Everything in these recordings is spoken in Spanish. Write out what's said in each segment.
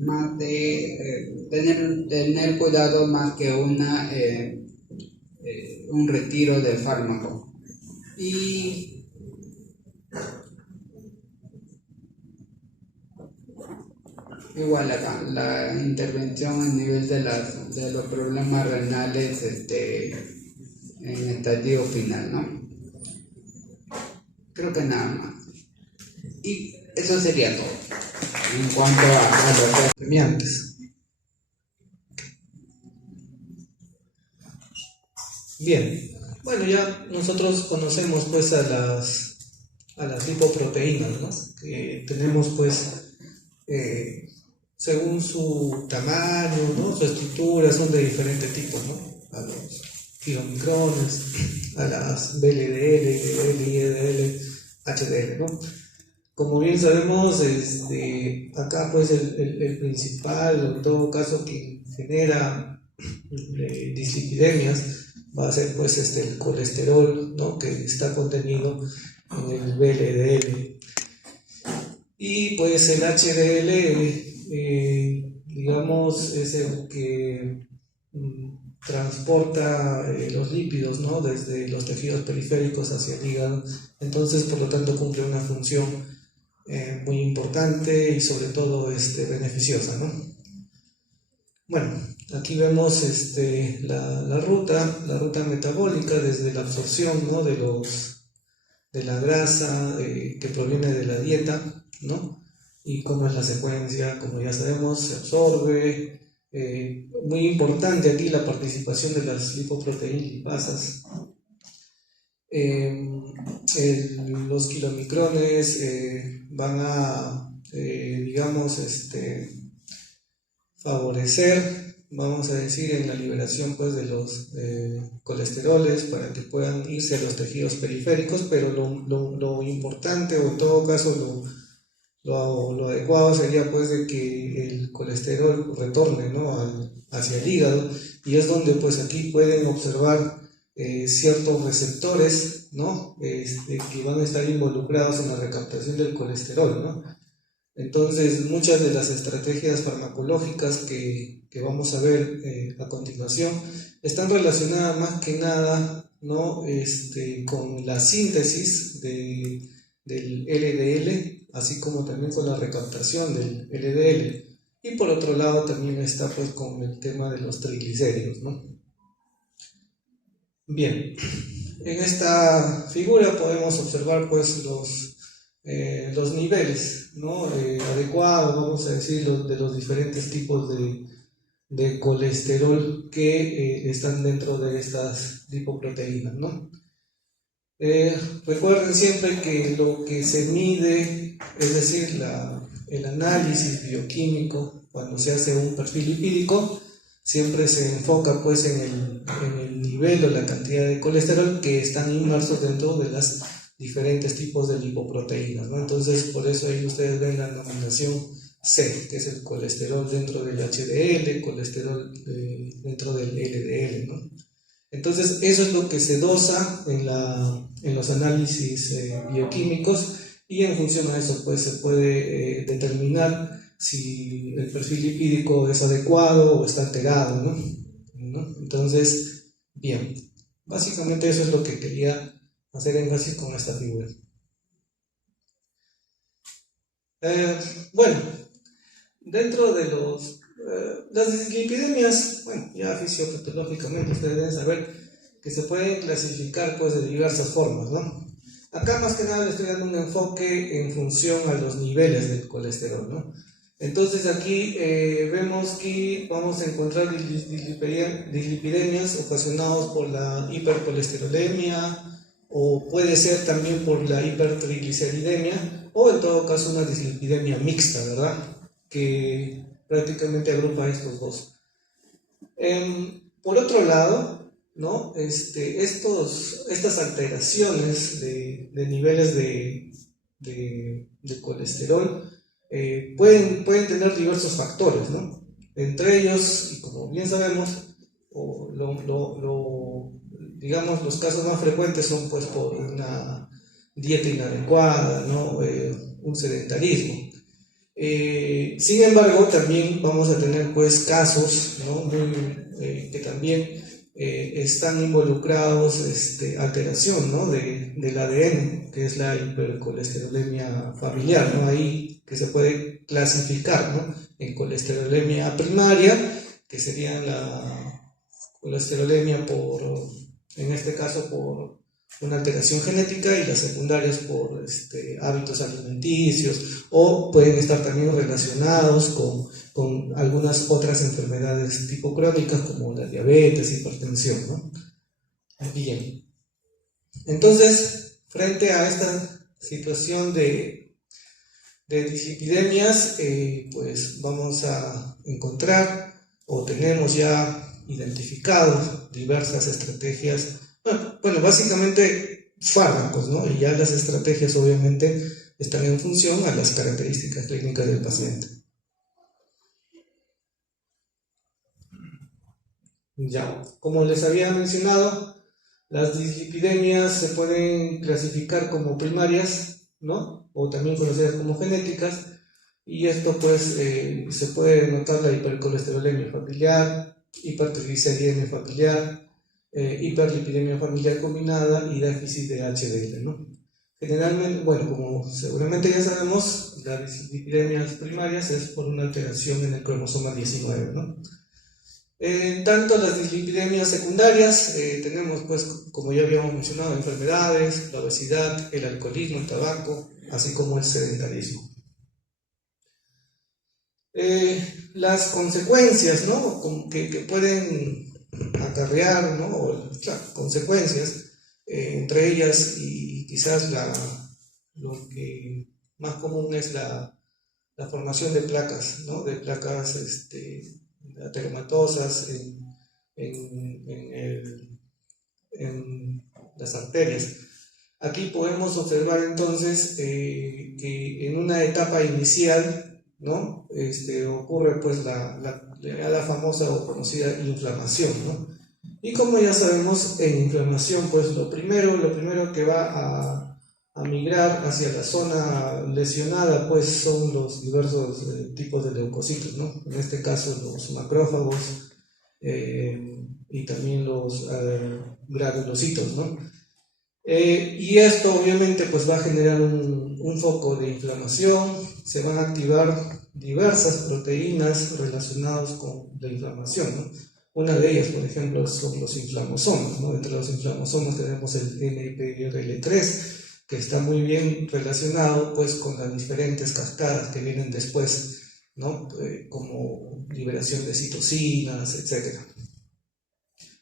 más de tener cuidado más que un retiro del fármaco. Y igual acá, la intervención a nivel de los problemas renales en estadio final, ¿no? Creo que nada más. Y eso sería todo en cuanto a los premiantes. Bien, bueno, ya nosotros conocemos pues a las lipoproteínas, ¿no? Que tenemos pues según su tamaño, ¿no? Su estructura, son de diferentes tipos, ¿no? A los kilomicrones, a las VLDL, LDL, HDL, ¿no? Como bien sabemos, acá pues el principal, en todo caso, que genera dislipidemias va a ser pues el colesterol, ¿no? Que está contenido en el VLDL. Y pues el HDL, digamos, es el que transporta los lípidos, ¿no? Desde los tejidos periféricos hacia el hígado. Entonces, por lo tanto, cumple una función muy importante y sobre todo beneficiosa, ¿no? Bueno, aquí vemos la ruta metabólica desde la absorción, ¿no? de la grasa que proviene de la dieta, ¿no? Y cómo es la secuencia, como ya sabemos, se absorbe. Muy importante aquí la participación de las lipoproteínas lipasas. Los kilomicrones van a, digamos, favorecer, vamos a decir, en la liberación pues, de los colesteroles para que puedan irse a los tejidos periféricos, pero lo importante, o en todo caso lo adecuado sería pues de que el colesterol retorne, ¿no? hacia el hígado, y es donde pues aquí pueden observar ciertos receptores, ¿no? Que van a estar involucrados en la recaptación del colesterol, ¿no? Entonces, muchas de las estrategias farmacológicas que vamos a ver a continuación están relacionadas más que nada, ¿no? Con la síntesis del LDL, así como también con la recaptación del LDL. Y por otro lado también está pues con el tema de los triglicéridos, ¿no? Bien, en esta figura podemos observar pues los niveles, ¿no? Adecuados, vamos a decir, de los diferentes tipos de colesterol que están dentro de estas lipoproteínas, ¿no? Recuerden siempre que lo que se mide, es decir, el análisis bioquímico, cuando se hace un perfil lipídico, siempre se enfoca pues en el nivel o la cantidad de colesterol que están inmersos dentro de las diferentes tipos de lipoproteínas, ¿no? Entonces, por eso ahí ustedes ven la denominación C, que es el colesterol dentro del HDL, colesterol dentro del LDL, ¿no? Entonces, eso es lo que se dosa en los análisis bioquímicos, y en función a eso pues se puede determinar si el perfil lipídico es adecuado o está alterado, ¿no? Entonces, bien, básicamente eso es lo que quería hacer énfasis con esta figura. Bueno, dentro de las dislipidemias, bueno, ya fisiopatológicamente ustedes deben saber que se pueden clasificar pues de diversas formas, ¿no? Acá más que nada le estoy dando un enfoque en función a los niveles del colesterol, ¿no? Entonces aquí vemos que vamos a encontrar dislipidemias ocasionadas por la hipercolesterolemia, o puede ser también por la hipertrigliceridemia, o en todo caso una dislipidemia mixta, ¿verdad? Que prácticamente agrupa estos dos. Por otro lado, ¿no? Estas alteraciones de niveles de colesterol pueden tener diversos factores, ¿no? Entre ellos, y como bien sabemos, digamos, los casos más frecuentes son pues por una dieta inadecuada, ¿no? Un sedentarismo. Sin embargo, también vamos a tener pues casos, ¿no? Que también están involucrados alteración, ¿no? del ADN, que es la hipercolesterolemia familiar, ¿no? Ahí que se puede clasificar, ¿no? En colesterolemia primaria, que sería la colesterolemia en este caso por una alteración genética, y las secundarias por hábitos alimenticios, o pueden estar también relacionados con algunas otras enfermedades tipo crónicas como la diabetes, hipertensión, ¿no? Bien. Entonces, frente a esta situación de dislipidemias, pues vamos a encontrar o tenemos ya identificados diversas estrategias. Bueno, básicamente fármacos, ¿no? Y ya las estrategias obviamente están en función a las características clínicas del paciente. Ya, como les había mencionado, las dislipidemias se pueden clasificar como primarias, ¿no? O también conocidas como genéticas, y esto pues se puede notar la hipercolesterolemia familiar, hipertrigliceridemia familiar, hiperlipidemia familiar combinada y déficit de HDL, ¿no? Generalmente, bueno, como seguramente ya sabemos, las dislipidemias primarias es por una alteración en el cromosoma 19, ¿no? Tanto las dislipidemias secundarias, tenemos pues, como ya habíamos mencionado, enfermedades, la obesidad, el alcoholismo, el tabaco, así como el sedentarismo. Las consecuencias, ¿no? que pueden acarrear, ¿no? O, claro, consecuencias, entre ellas y quizás lo que más común es la formación de placas, ¿no? De placas ateromatosas en las arterias. Aquí podemos observar entonces que en una etapa inicial, ¿no? Ocurre pues la famosa o conocida inflamación, ¿no? Y como ya sabemos, en inflamación pues lo primero que va a migrar hacia la zona lesionada pues son los diversos tipos de leucocitos, ¿no? En este caso los macrófagos y también los granulocitos, ¿no? Y esto obviamente pues va a generar un foco de inflamación, se van a activar diversas proteínas relacionadas con la inflamación, ¿no? Una de ellas, por ejemplo, son los inflammasomas, ¿no? Entre los inflammasomas tenemos el NPRL3, que está muy bien relacionado pues con las diferentes cascadas que vienen después, ¿no? Como liberación de citocinas, etc.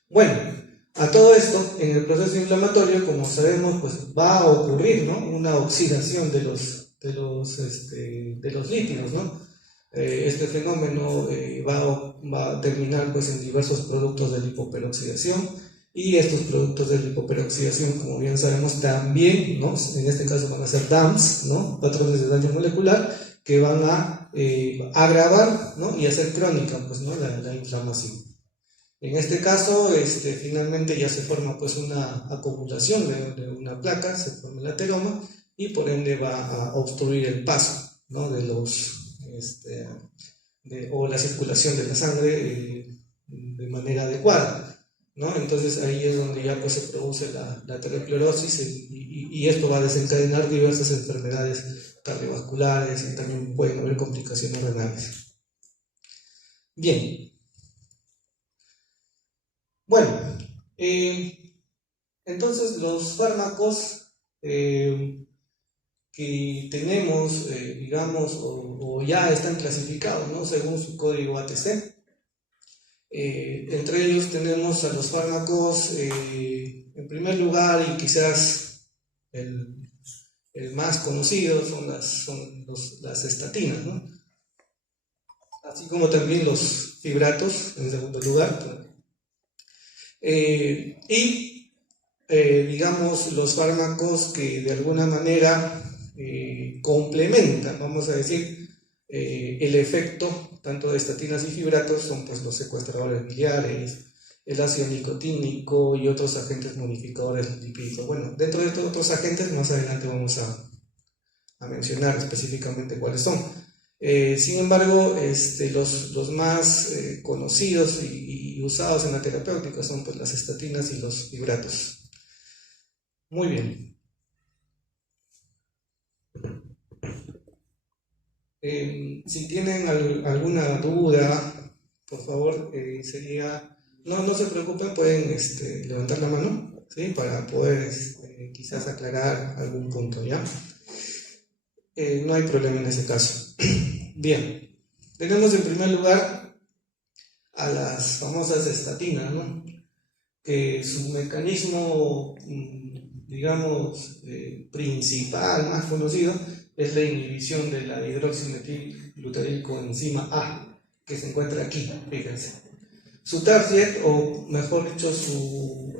Bueno, a todo esto, en el proceso inflamatorio, como sabemos, pues va a ocurrir, ¿no? Una oxidación de los lípidos, ¿no? Este fenómeno va a terminar pues en diversos productos de lipoperoxidación, y estos productos de lipoperoxidación, como bien sabemos, también, ¿no? En este caso van a ser DAMPs, ¿no? Patrones de daño molecular, que van a agravar, ¿no? Y hacer crónica pues, ¿no? la inflamación. En este caso, finalmente ya se forma pues una acumulación de una placa, se forma el ateroma, y por ende va a obstruir el paso, ¿no? O la circulación de la sangre de manera adecuada, ¿no? Entonces ahí es donde ya pues, se produce la aterosclerosis, y esto va a desencadenar diversas enfermedades cardiovasculares, y también pueden haber complicaciones renales. Bien. Bueno, entonces los fármacos que tenemos, digamos, o ya están clasificados, ¿no? Según su código ATC. Entre ellos tenemos a los fármacos, en primer lugar, y quizás el más conocido, son las estatinas, ¿no? Así como también los fibratos, en segundo lugar. Digamos, los fármacos que de alguna manera complementan, vamos a decir, el efecto tanto de estatinas y fibratos son pues los secuestradores biliares, el ácido nicotínico y otros agentes modificadores lipídicos. Bueno, dentro de estos otros agentes más adelante vamos a mencionar específicamente cuáles son. Sin embargo, los más conocidos y usados en la terapéutica son pues, las estatinas y los fibratos. Muy bien. Si tienen alguna duda, por favor, no se preocupen, pueden levantar la mano, ¿sí? Para poder quizás aclarar algún punto, ¿ya? No hay problema en ese caso. Bien, tenemos en primer lugar a las famosas estatinas, ¿no? Que su mecanismo, digamos, principal, más conocido, es la inhibición de la hidroximetilglutarilcoenzima A, que se encuentra aquí, fíjense. Su target, o mejor dicho,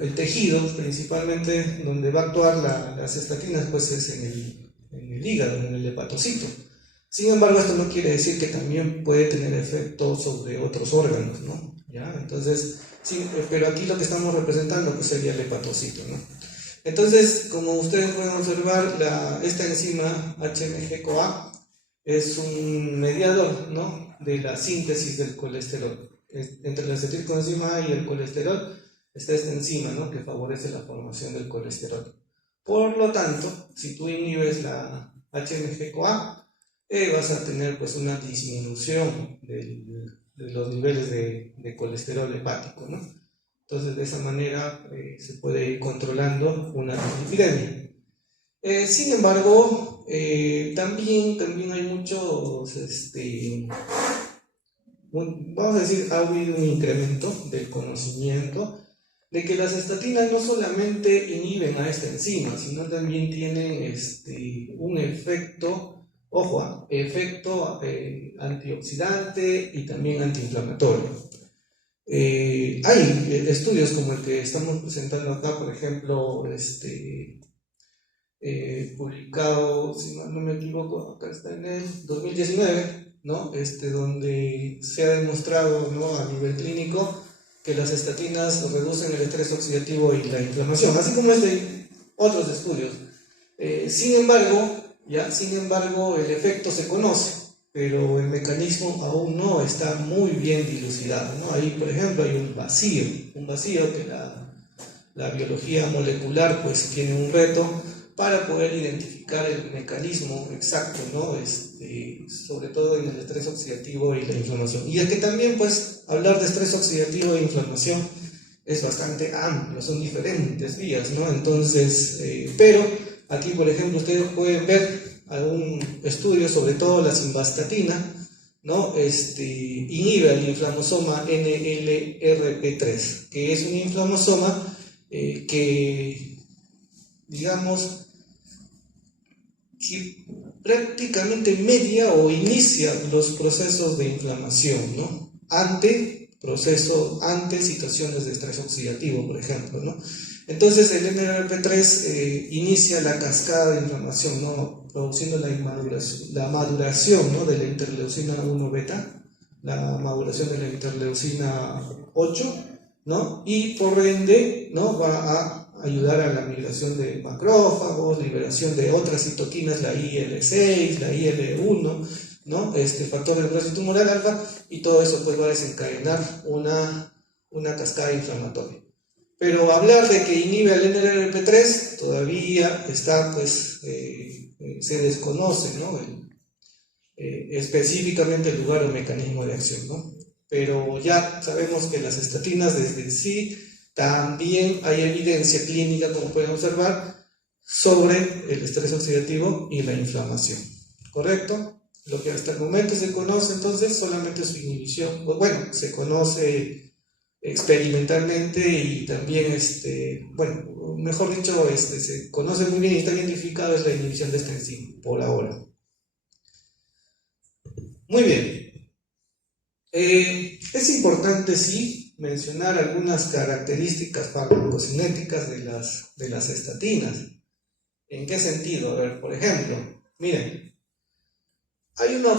el tejido principalmente donde va a actuar las estatinas, pues es en el hígado, en el hepatocito. Sin embargo, esto no quiere decir que también puede tener efecto sobre otros órganos, ¿no? ¿Ya? Entonces, sí, pero aquí lo que estamos representando pues sería el hepatocito, ¿no? Entonces, como ustedes pueden observar, esta enzima HMG-CoA es un mediador, ¿no? De la síntesis del colesterol. Entre la acetilcoenzima A y el colesterol está esta enzima, ¿no? Que favorece la formación del colesterol. Por lo tanto, si tú inhibes la HMG-CoA, vas a tener pues una disminución de los niveles de colesterol hepático, ¿no? Entonces de esa manera se puede ir controlando una dislipidemia. Sin embargo, también hay muchos, vamos a decir, ha habido un incremento del conocimiento de que las estatinas no solamente inhiben a esta enzima, sino también tienen un efecto, ojo, efecto antioxidante y también antiinflamatorio. Hay estudios como el que estamos presentando acá, por ejemplo, publicado, si no me equivoco, acá está en el 2019, ¿no? Donde se ha demostrado, ¿no? A nivel clínico que las estatinas reducen el estrés oxidativo y la inflamación, así como otros estudios. Sin embargo, el efecto se conoce, pero el mecanismo aún no está muy bien dilucidado, ¿no? Ahí, por ejemplo, hay un vacío que la biología molecular pues tiene un reto para poder identificar el mecanismo exacto, ¿no? Sobre todo en el estrés oxidativo y la inflamación. Y es que también, pues, hablar de estrés oxidativo e inflamación es bastante amplio, son diferentes vías, ¿no? Entonces, pero aquí, por ejemplo, ustedes pueden ver algún estudio, sobre todo la simvastatina, ¿no? Inhibe al inflamosoma NLRP3, que es un inflamosoma que, digamos, que prácticamente media o inicia los procesos de inflamación, ¿no? Ante situaciones de estrés oxidativo, por ejemplo, ¿no? Entonces el NLRP3 inicia la cascada de inflamación, ¿no? Produciendo la maduración, ¿no? De la interleucina 1 beta, la maduración de la interleucina 8, ¿no? Y por ende, ¿no? Va a ayudar a la migración de macrófagos, liberación de otras citoquinas, la IL-6, la IL-1, ¿no? Factor de necrosis tumoral alfa, y todo eso pues va a desencadenar una cascada inflamatoria. Pero hablar de que inhibe al NLRP3 todavía está, pues, se desconoce, ¿no? Específicamente el lugar o mecanismo de acción, ¿no? Pero ya sabemos que las estatinas desde sí también hay evidencia clínica, como pueden observar, sobre el estrés oxidativo y la inflamación, ¿correcto? Lo que hasta el momento se conoce entonces solamente su inhibición, bueno, se conoce experimentalmente y también, mejor dicho, se conoce muy bien y está identificado es la inhibición de esta enzima, por ahora. Muy bien. Es importante, sí, mencionar algunas características farmacocinéticas de las estatinas. ¿En qué sentido? A ver, por ejemplo, miren, hay una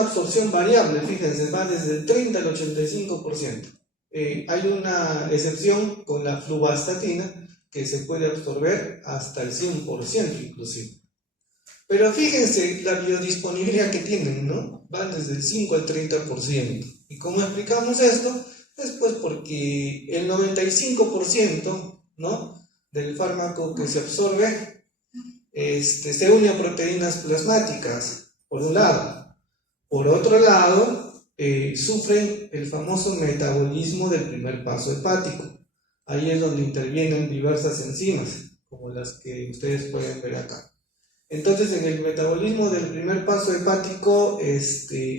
absorción variable, fíjense, va desde el 30 al 85%. Hay una excepción con la fluvastatina que se puede absorber hasta el 100% inclusive. Pero fíjense la biodisponibilidad que tienen, ¿no? Van desde el 5 al 30%. ¿Y cómo explicamos esto? Es pues porque el 95%, ¿no?, del fármaco que se absorbe se une a proteínas plasmáticas, por un lado. Por otro lado, sufren el famoso metabolismo del primer paso hepático. Ahí es donde intervienen diversas enzimas, como las que ustedes pueden ver acá. Entonces, en el metabolismo del primer paso hepático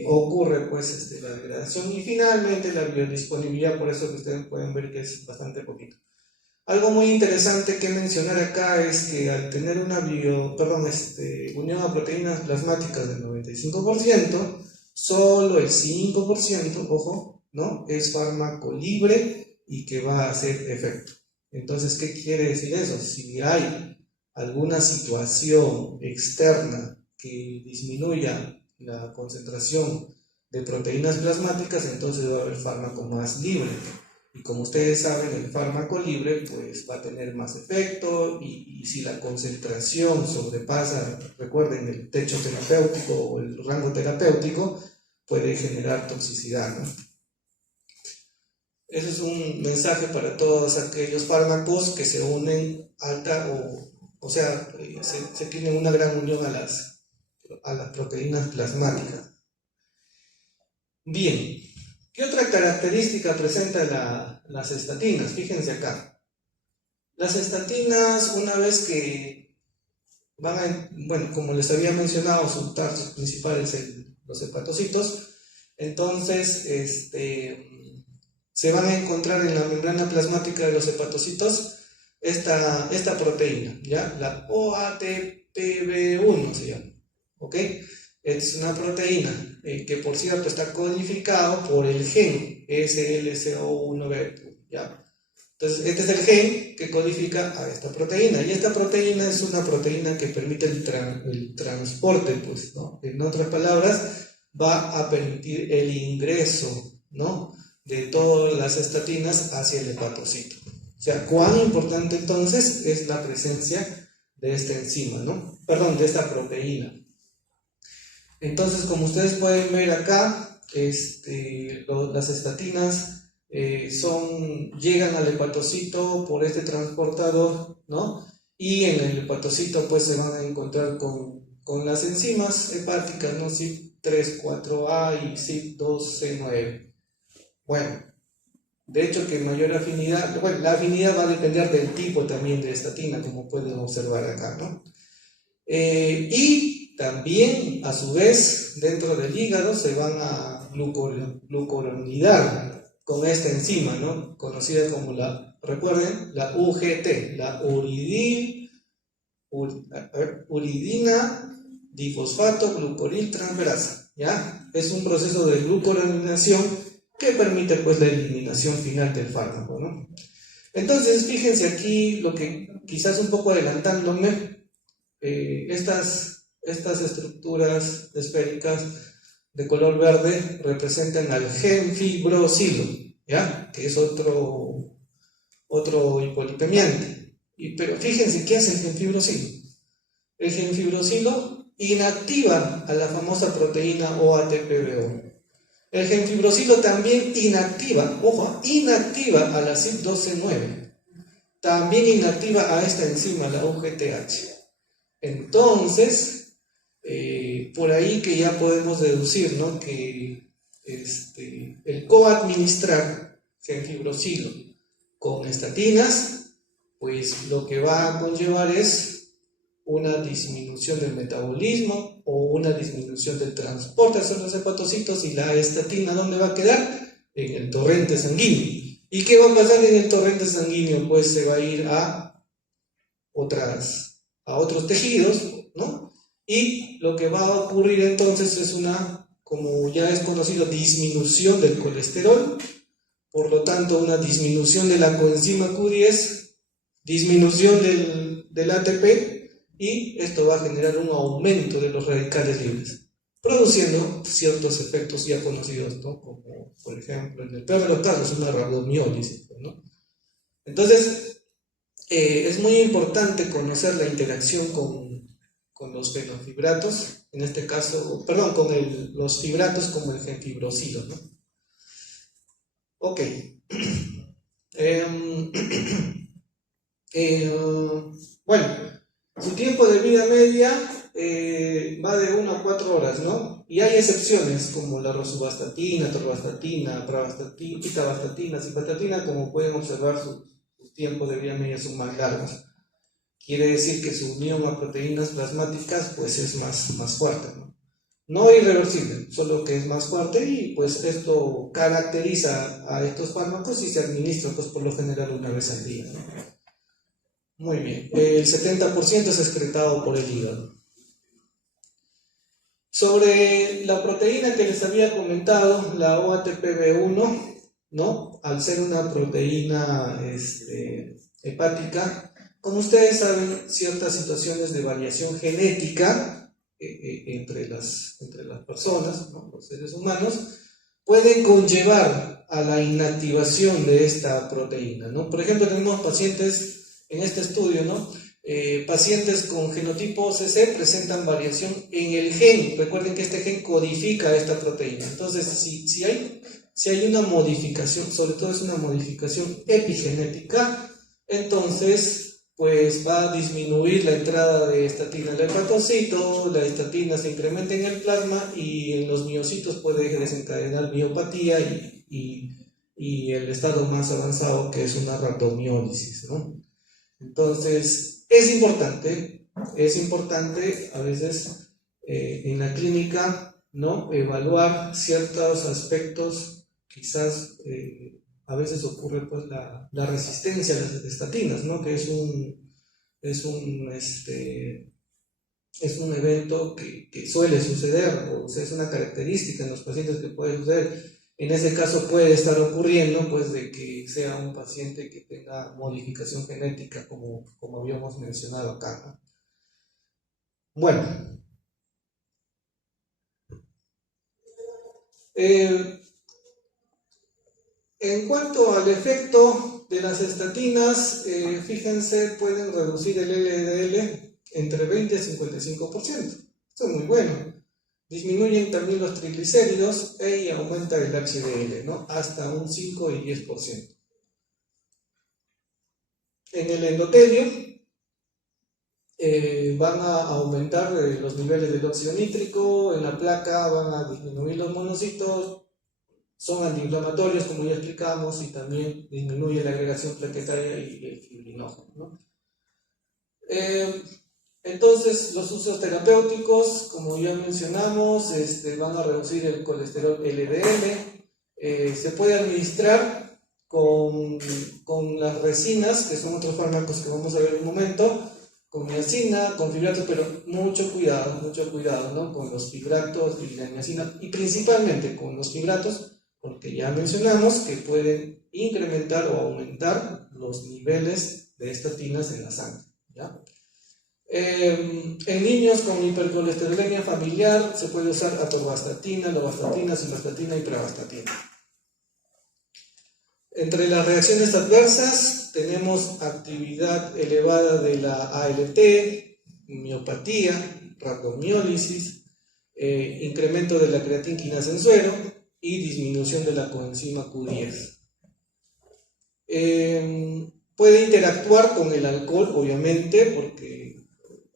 ocurre pues la degradación y finalmente la biodisponibilidad, por eso que ustedes pueden ver que es bastante poquito. Algo muy interesante que mencionar acá es que al tener una unión a proteínas plasmáticas del 95%, solo el 5%, ojo, ¿no?, es fármaco libre y que va a hacer efecto. Entonces, ¿qué quiere decir eso? Si hay alguna situación externa que disminuya la concentración de proteínas plasmáticas, entonces va a haber fármaco más libre. Y como ustedes saben, el fármaco libre pues va a tener más efecto y si la concentración sobrepasa, recuerden, el techo terapéutico o el rango terapéutico, puede generar toxicidad, ¿no? Ese es un mensaje para todos aquellos fármacos que se unen se tienen una gran unión a las proteínas plasmáticas. Bien, ¿qué otra característica presenta las estatinas? Fíjense acá. Las estatinas, una vez que como les había mencionado, su target principal es los hepatocitos, entonces se van a encontrar en la membrana plasmática de los hepatocitos esta proteína, ¿ya? La OATPB1 se llama, ¿ok? Es una proteína que, por cierto, está codificado por el gen SLCO1B, ¿ya? Entonces, este es el gen que codifica a esta proteína, y esta proteína es una proteína que permite el transporte, pues, ¿no? En otras palabras, va a permitir el ingreso, ¿no?, de todas las estatinas hacia el hepatocito. O sea, cuán importante entonces es la presencia de esta enzima, ¿no? Perdón, de esta proteína. Entonces, como ustedes pueden ver acá, las estatinas llegan al hepatocito por este transportador, ¿no? Y en el hepatocito pues se van a encontrar con las enzimas hepáticas, ¿no? CYP3A4 y CYP2C9. Bueno, de hecho que mayor afinidad, la afinidad va a depender del tipo también de estatina, como pueden observar acá, ¿no? Y también, a su vez, dentro del hígado se van a glucuronidar con esta enzima, ¿no?, conocida como recuerden, la UGT, la uridina difosfato glucoril transferasa, ¿ya? Es un proceso de glucuroninación que permite pues la eliminación final del fármaco, ¿no? Entonces, fíjense aquí, lo que quizás un poco adelantándome, estas estructuras esféricas de color verde representan al gen fibrosilo, ¿ya?, que es otro hipolipemiante. Pero fíjense, ¿qué hace el gen fibrosilo? El gen fibrosilo inactiva a la famosa proteína OATPB1. El gen fibrosilo también inactiva a la CYP2C9. También inactiva a esta enzima, la UGTH. Entonces, por ahí que ya podemos deducir, ¿no?, que el coadministrar gen fibrosilo con estatinas, pues lo que va a conllevar es una disminución del metabolismo o una disminución del transporte hacia los hepatocitos, y la estatina, ¿dónde va a quedar? En el torrente sanguíneo. ¿Y qué va a pasar en el torrente sanguíneo? Pues se va a ir a otros tejidos, ¿no? Y lo que va a ocurrir entonces es como ya es conocido, disminución del colesterol, por lo tanto una disminución de la coenzima Q10, disminución del ATP, y esto va a generar un aumento de los radicales libres, produciendo ciertos efectos ya conocidos, ¿no?, como por ejemplo, en el peor de los casos, una rabdomiólisis, ¿no? Entonces, es muy importante conocer la interacción con con los fenofibratos, en este caso, perdón, con los fibratos como el genfibrosilo, ¿no? Ok. Bueno, su tiempo de vida media va de 1 a 4 horas, ¿no? Y hay excepciones como la rosuvastatina, torvastatina, pravastatina, pitavastatina, civastatina, como pueden observar, sus tiempos de vida media son más largos. Quiere decir que su unión a proteínas plasmáticas pues es más fuerte, ¿no? No irreversible, solo que es más fuerte, y pues esto caracteriza a estos fármacos y se administra pues por lo general una vez al día, ¿no? Muy bien, el 70% es excretado por el hígado. Sobre la proteína que les había comentado, la OATPB1, ¿no? Al ser una proteína hepática, como ustedes saben, ciertas situaciones de variación genética entre las personas, ¿no? Los seres humanos, pueden conllevar a la inactivación de esta proteína, ¿no? Por ejemplo, tenemos pacientes en este estudio, ¿no? Pacientes con genotipo CC presentan variación en el gen. Recuerden que este gen codifica esta proteína. Entonces, si hay una modificación, sobre todo es una modificación epigenética, entonces pues va a disminuir la entrada de estatina al hepatocito, la estatina se incrementa en el plasma y en los miocitos puede desencadenar miopatía y el estado más avanzado, que es una rhabdomiólisis, ¿no? Entonces, es importante a veces en la clínica, ¿no? Evaluar ciertos aspectos, quizás a veces ocurre pues la resistencia a las estatinas, ¿no? Que es un evento que suele suceder, o sea, es una característica en los pacientes que puede suceder. En ese caso puede estar ocurriendo pues de que sea un paciente que tenga modificación genética, como habíamos mencionado acá, ¿no? Bueno, en cuanto al efecto de las estatinas, fíjense, pueden reducir el LDL entre 20 y 55%. Esto es muy bueno. Disminuyen también los triglicéridos y aumenta el HDL, ¿no? Hasta un 5 y 10%. En el endotelio van a aumentar los niveles de óxido nítrico, en la placa van a disminuir los monocitos, son antiinflamatorios, como ya explicamos, y también disminuye la agregación plaquetaria y el fibrinógeno, ¿no? Entonces, los usos terapéuticos, como ya mencionamos, van a reducir el colesterol LDL. Se puede administrar con las resinas, que son otros fármacos que vamos a ver en un momento, con niacina, con fibratos, pero mucho cuidado, ¿no? Con los fibratos y la niacina, y principalmente con los fibratos, porque ya mencionamos que pueden incrementar o aumentar los niveles de estatinas en la sangre, ¿ya? En niños con hipercolesterolemia familiar se puede usar atorvastatina, lovastatina, simvastatina y pravastatina. Entre las reacciones adversas tenemos actividad elevada de la ALT, miopatía, rhabdomiólisis, incremento de la creatinquinasa en suero y disminución de la coenzima Q10. Puede interactuar con el alcohol, obviamente, porque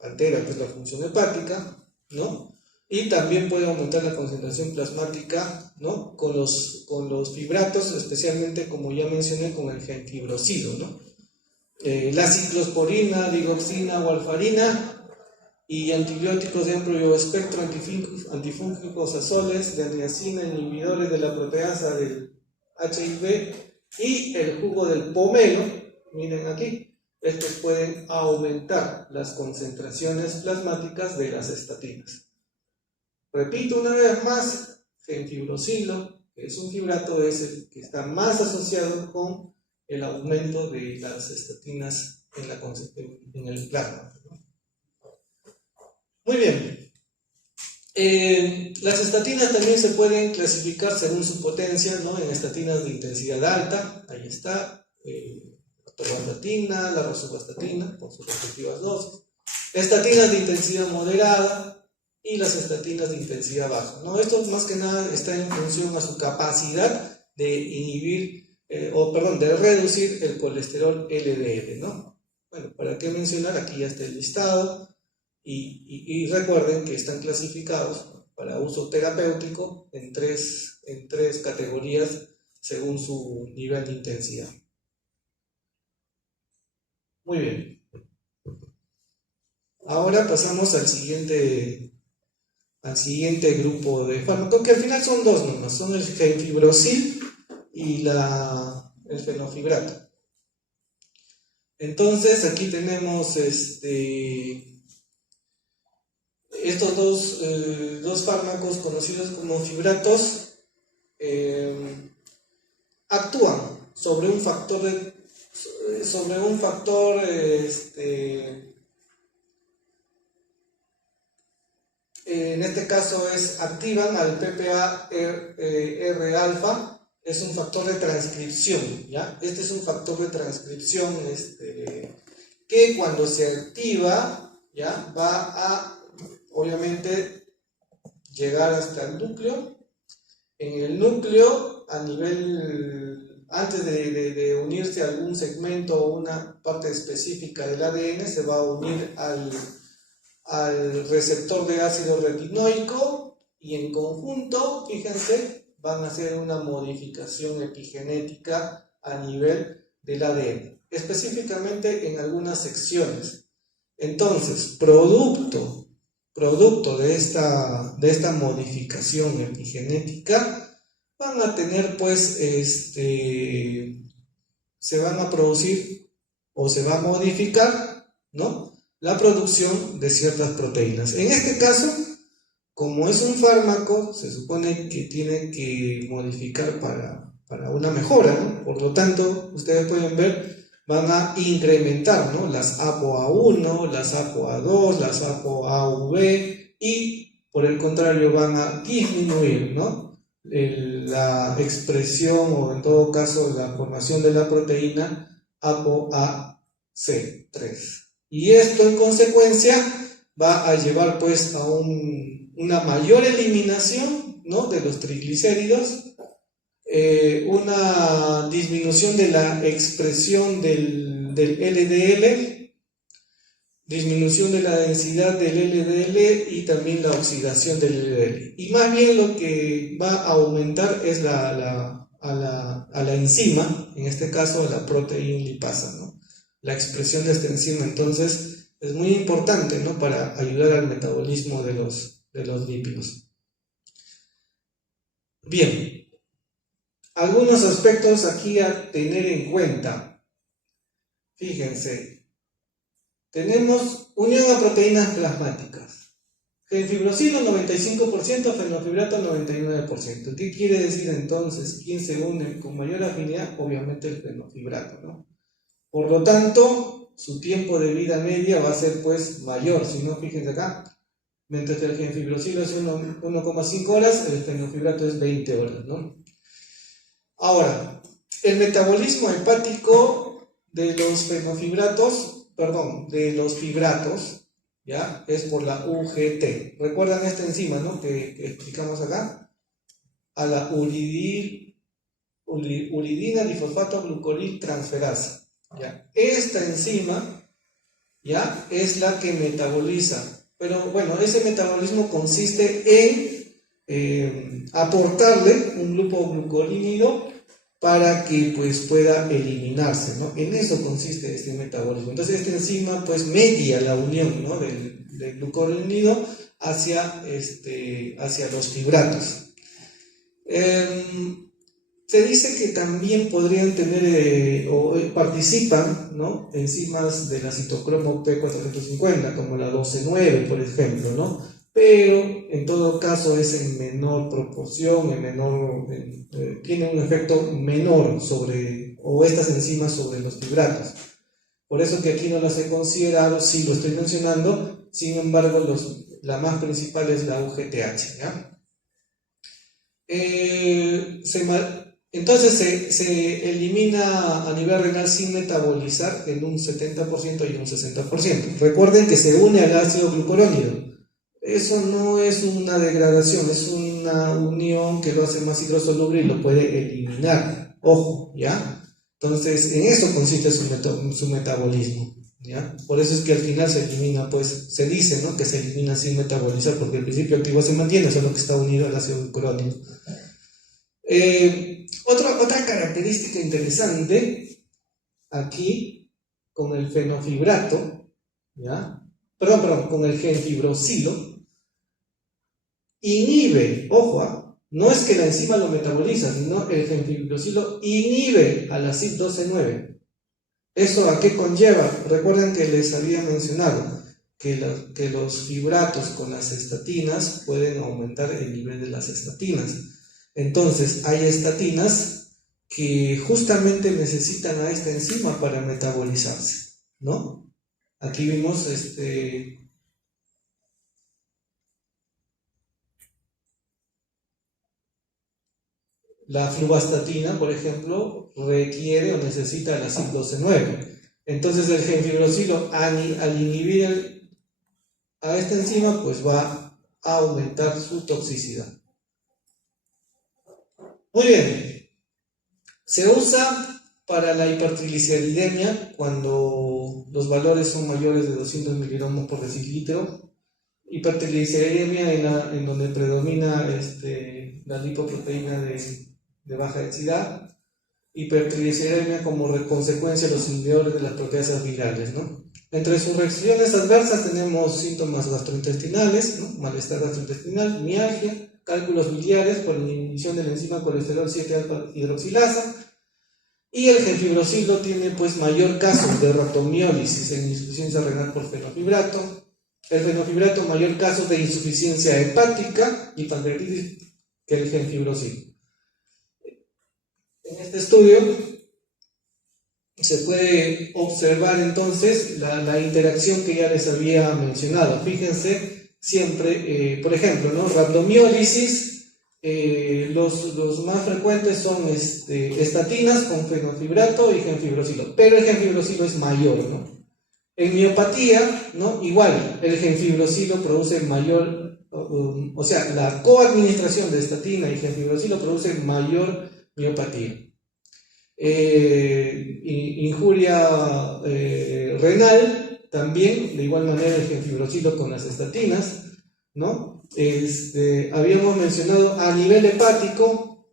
altera pues la función hepática, ¿no? Y también puede aumentar la concentración plasmática, ¿no? Con los fibratos, especialmente, como ya mencioné, con el genfibrosilo, ¿no? La ciclosporina, digoxina, warfarina y antibióticos de amplio espectro, antifúngicos, azoles, de niacina, inhibidores de la proteasa del HIV y el jugo del pomelo, miren aquí. Estos pueden aumentar las concentraciones plasmáticas de las estatinas. Repito una vez más, genfibrosilo, que es un fibrato, es el que está más asociado con el aumento de las estatinas en el plasma. Muy bien. Las estatinas también se pueden clasificar según su potencia, ¿no? En estatinas de intensidad alta, ahí está, la torvastatina, la rosuvastatina, por sus respectivas dosis. estatinas de intensidad moderada y las estatinas de intensidad baja, ¿no? Esto más que nada está en función a su capacidad de inhibir, de reducir el colesterol LDL, ¿no? Bueno, ¿para qué mencionar? Aquí ya está el listado y recuerden que están clasificados para uso terapéutico en tres categorías según su nivel de intensidad. Muy bien. Ahora pasamos al siguiente grupo de fármacos, que al final son dos nomás, son el gemfibrosil y el fenofibrato. Entonces aquí tenemos estos dos fármacos conocidos como fibratos, actúan sobre un factor en este caso activan al PPAR-alfa, es un factor de transcripción, ¿ya? Este es un factor de transcripción que cuando se activa, ¿ya? Va a, obviamente, llegar hasta el núcleo. En el núcleo, antes de unirse a algún segmento o una parte específica del ADN, se va a unir al receptor de ácido retinoico y en conjunto, fíjense, van a hacer una modificación epigenética a nivel del ADN, específicamente en algunas secciones. Entonces, producto de esta modificación epigenética, van a tener se van a producir o se va a modificar, ¿no?, la producción de ciertas proteínas. En este caso, como es un fármaco, se supone que tiene que modificar para una mejora, ¿no? Por lo tanto, ustedes pueden ver, van a incrementar, ¿no?, las ApoA1, las ApoA2, las ApoAV, y por el contrario van a disminuir, ¿no?, la expresión o en todo caso la formación de la proteína ApoAC3. Y esto en consecuencia va a llevar pues a una mayor eliminación, ¿no?, de los triglicéridos, una disminución de la expresión del LDL, disminución de la densidad del LDL y también la oxidación del LDL. Y más bien lo que va a aumentar es a la enzima, en este caso a la proteína lipasa, ¿no?, la expresión de esta enzima. Entonces es muy importante, ¿no?, para ayudar al metabolismo de los lípidos. Bien, algunos aspectos aquí a tener en cuenta. Fíjense, tenemos unión a proteínas plasmáticas. Gemfibrosilo 95%, fenofibrato 99%. ¿Qué quiere decir entonces? ¿Quién se une con mayor afinidad? Obviamente el fenofibrato, ¿no? Por lo tanto, su tiempo de vida media va a ser pues mayor. Si no, fíjense acá, mientras que el gemfibrosilo es 1,5 horas, el fenofibrato es 20 horas, ¿no? Ahora, el metabolismo hepático de los fibratos, ¿ya?, es por la UGT. ¿Recuerdan esta enzima, ¿no?, que explicamos acá? A la uridina difosfato glucoril transferasa. ¿Ya? Esta enzima, ¿ya?, es la que metaboliza, pero bueno, ese metabolismo consiste en aportarle un grupo glucorínido para que pues pueda eliminarse, ¿no? En eso consiste este metabolismo. Entonces esta enzima pues media la unión, ¿no?, del glucorínido hacia los fibratos. Se dice que también podrían tener participan, ¿no?, enzimas de la citocromo P450, como la 12,9, por ejemplo, ¿no?, pero en todo caso es en menor proporción, tiene un efecto menor estas enzimas sobre los fibratos. Por eso que aquí no las he considerado, sí lo estoy mencionando, sin embargo la más principal es la UGTH, ¿ya? Entonces se elimina a nivel renal sin metabolizar en un 70% y un 60%. Recuerden que se une al ácido glucurónido. Eso no es una degradación, es una unión que lo hace más hidrosoluble y lo puede eliminar. Ojo, ¿ya? Entonces, en eso consiste su metabolismo, ¿ya? Por eso es que al final se elimina, pues, se dice, ¿no?, que se elimina sin metabolizar, porque el principio activo se mantiene, solo que está unido al ácido glucurónido. Otra característica interesante aquí con el fenofibrato, ¿ya? Perdón, con el genfibrosilo, inhibe, ojo, no es que la enzima lo metaboliza, sino el genfibrosilo inhibe a la CYP12-9. ¿Eso a qué conlleva? Recuerden que les había mencionado que los fibratos con las estatinas pueden aumentar el nivel de las estatinas. Entonces, hay estatinas que justamente necesitan a esta enzima para metabolizarse, ¿no? Aquí vimos la fluvastatina, por ejemplo, requiere o necesita la CYP12-9. Entonces, el genfibrosilo, al inhibir a esta enzima, pues va a aumentar su toxicidad. Muy bien, se usa para la hipertrigliceridemia cuando los valores son mayores de 200 miligramos por decilitro, hipertrigliceridemia en donde predomina la lipoproteína de baja densidad, hipertrigliceridemia como consecuencia de los inhibidores de las proteasas virales, ¿no? Entre sus reacciones adversas tenemos síntomas gastrointestinales, ¿no?, malestar gastrointestinal, mialgia, cálculos biliares por la inhibición de la enzima colesterol 7-alfa hidroxilasa, y el genfibrosilo tiene pues mayor caso de ratomiólisis en insuficiencia renal por fenofibrato, el fenofibrato mayor caso de insuficiencia hepática y pancreatitis que el genfibrosilo. En este estudio se puede observar entonces la interacción que ya les había mencionado. Fíjense siempre, por ejemplo, ¿no?, rhabdomiólisis, los más frecuentes son estatinas con fenofibrato y genfibrosilo, pero el genfibrosilo es mayor, ¿no? En miopatía, ¿no?, igual, el genfibrosilo produce mayor, o sea, la coadministración de estatina y genfibrosilo produce mayor miopatía. Injuria renal, también de igual manera el genfibrosilo con las estatinas, ¿no? Habíamos mencionado a nivel hepático,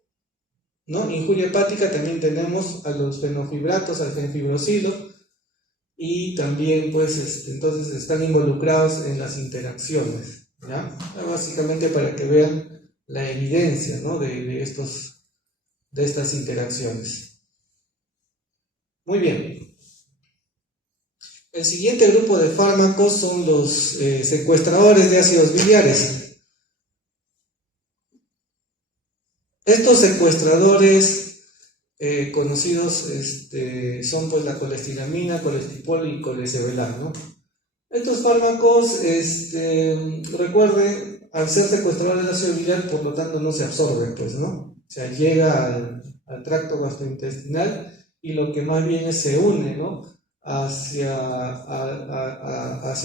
¿no?, injuria hepática, también tenemos a los fenofibratos, al genfibrosilo, y también pues entonces están involucrados en las interacciones, ¿ya? Básicamente para que vean la evidencia, ¿no?, de estas interacciones. Muy bien. El siguiente grupo de fármacos son los secuestradores de ácidos biliares. Estos secuestradores conocidos son pues la colestiramina, colestipol y colesevelam, ¿no? Estos fármacos, recuerden, al ser secuestradores de ácido biliar, por lo tanto no se absorben, pues, ¿no? O sea, llega al tracto gastrointestinal y lo que más bien se une, ¿no?, hacia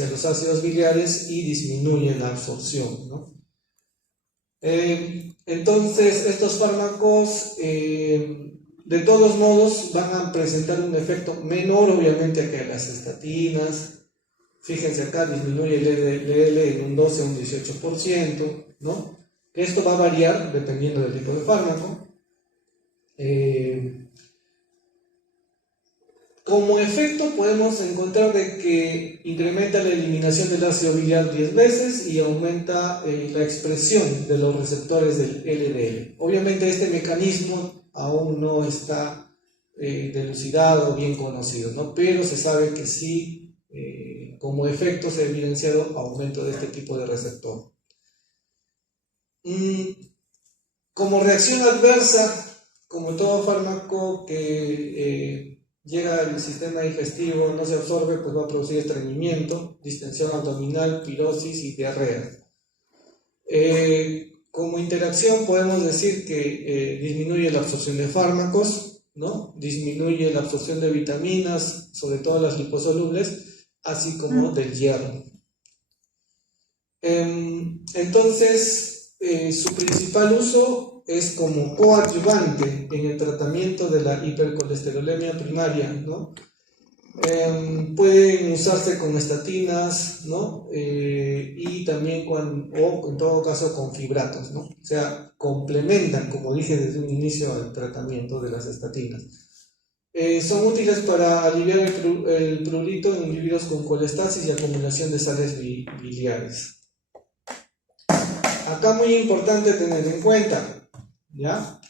los ácidos biliares y disminuye la absorción, ¿no? Entonces, estos fármacos de todos modos van a presentar un efecto menor, obviamente, que las estatinas. Fíjense acá, disminuye el LDL en un 12 a un 18%, ¿no? Esto va a variar dependiendo del tipo de fármaco. Como efecto podemos encontrar de que incrementa la eliminación del ácido biliar 10 veces y aumenta la expresión de los receptores del LDL. Obviamente este mecanismo aún no está delucidado o bien conocido, ¿no?, pero se sabe que sí, como efecto se ha evidenciado aumento de este tipo de receptor. Como reacción adversa, como todo fármaco que llega al sistema digestivo, no se absorbe, pues va a producir estreñimiento, distensión abdominal, pirosis y diarrea. como interacción podemos decir que disminuye la absorción de fármacos, ¿no? Disminuye la absorción de vitaminas, sobre todo las liposolubles, así como del hierro. Entonces, su principal uso es como coadyuvante en el tratamiento de la hipercolesterolemia primaria, ¿no? Pueden usarse con estatinas, ¿no? Y también o en todo caso con fibratos, ¿no? O sea, complementan, como dije desde un inicio, el tratamiento de las estatinas. Son útiles para aliviar el prurito en individuos con colestasis y acumulación de sales biliares. Acá muy importante tener en cuenta, ¿ya?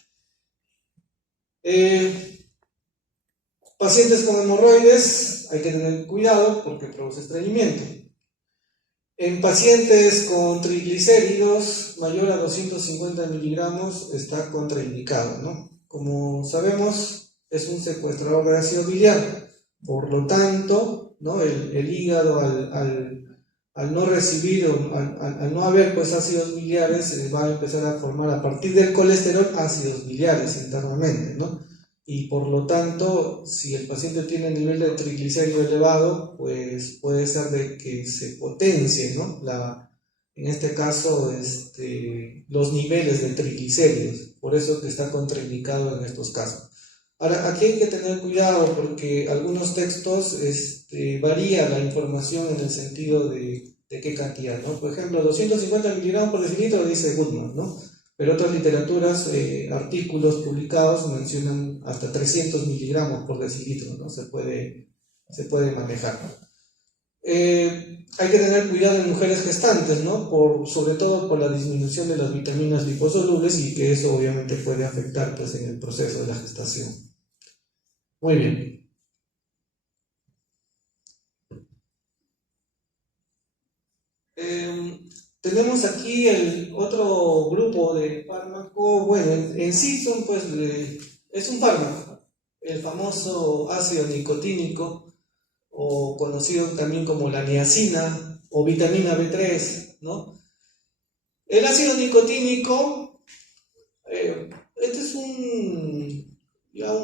Pacientes con hemorroides, hay que tener cuidado porque produce estreñimiento. En pacientes con triglicéridos mayor a 250 miligramos está contraindicado, ¿no? Como sabemos, es un secuestrador de ácido biliar. Por lo tanto, ¿no? el hígado al no recibir, al no haber pues, ácidos biliares, va a empezar a formar a partir del colesterol ácidos biliares internamente, ¿no? Y por lo tanto, si el paciente tiene nivel de triglicérido elevado, pues puede ser de que se potencie, ¿no? En este caso, los niveles de triglicéridos. Por eso que está contraindicado en estos casos. Ahora, aquí hay que tener cuidado porque algunos textos varía la información en el sentido de qué cantidad, ¿no? Por ejemplo, 250 miligramos por decilitro dice Goodman, ¿no? Pero otras literaturas, artículos publicados mencionan hasta 300 miligramos por decilitro, ¿no? Se puede manejar. Hay que tener cuidado en mujeres gestantes, ¿no? Sobre todo por la disminución de las vitaminas liposolubles y que eso obviamente puede afectar pues, en el proceso de la gestación. Muy bien. Tenemos aquí el otro grupo de fármaco, bueno, en sí son pues, es un fármaco, el famoso ácido nicotínico, o conocido también como la niacina o vitamina B3, ¿no? El ácido nicotínico, este es un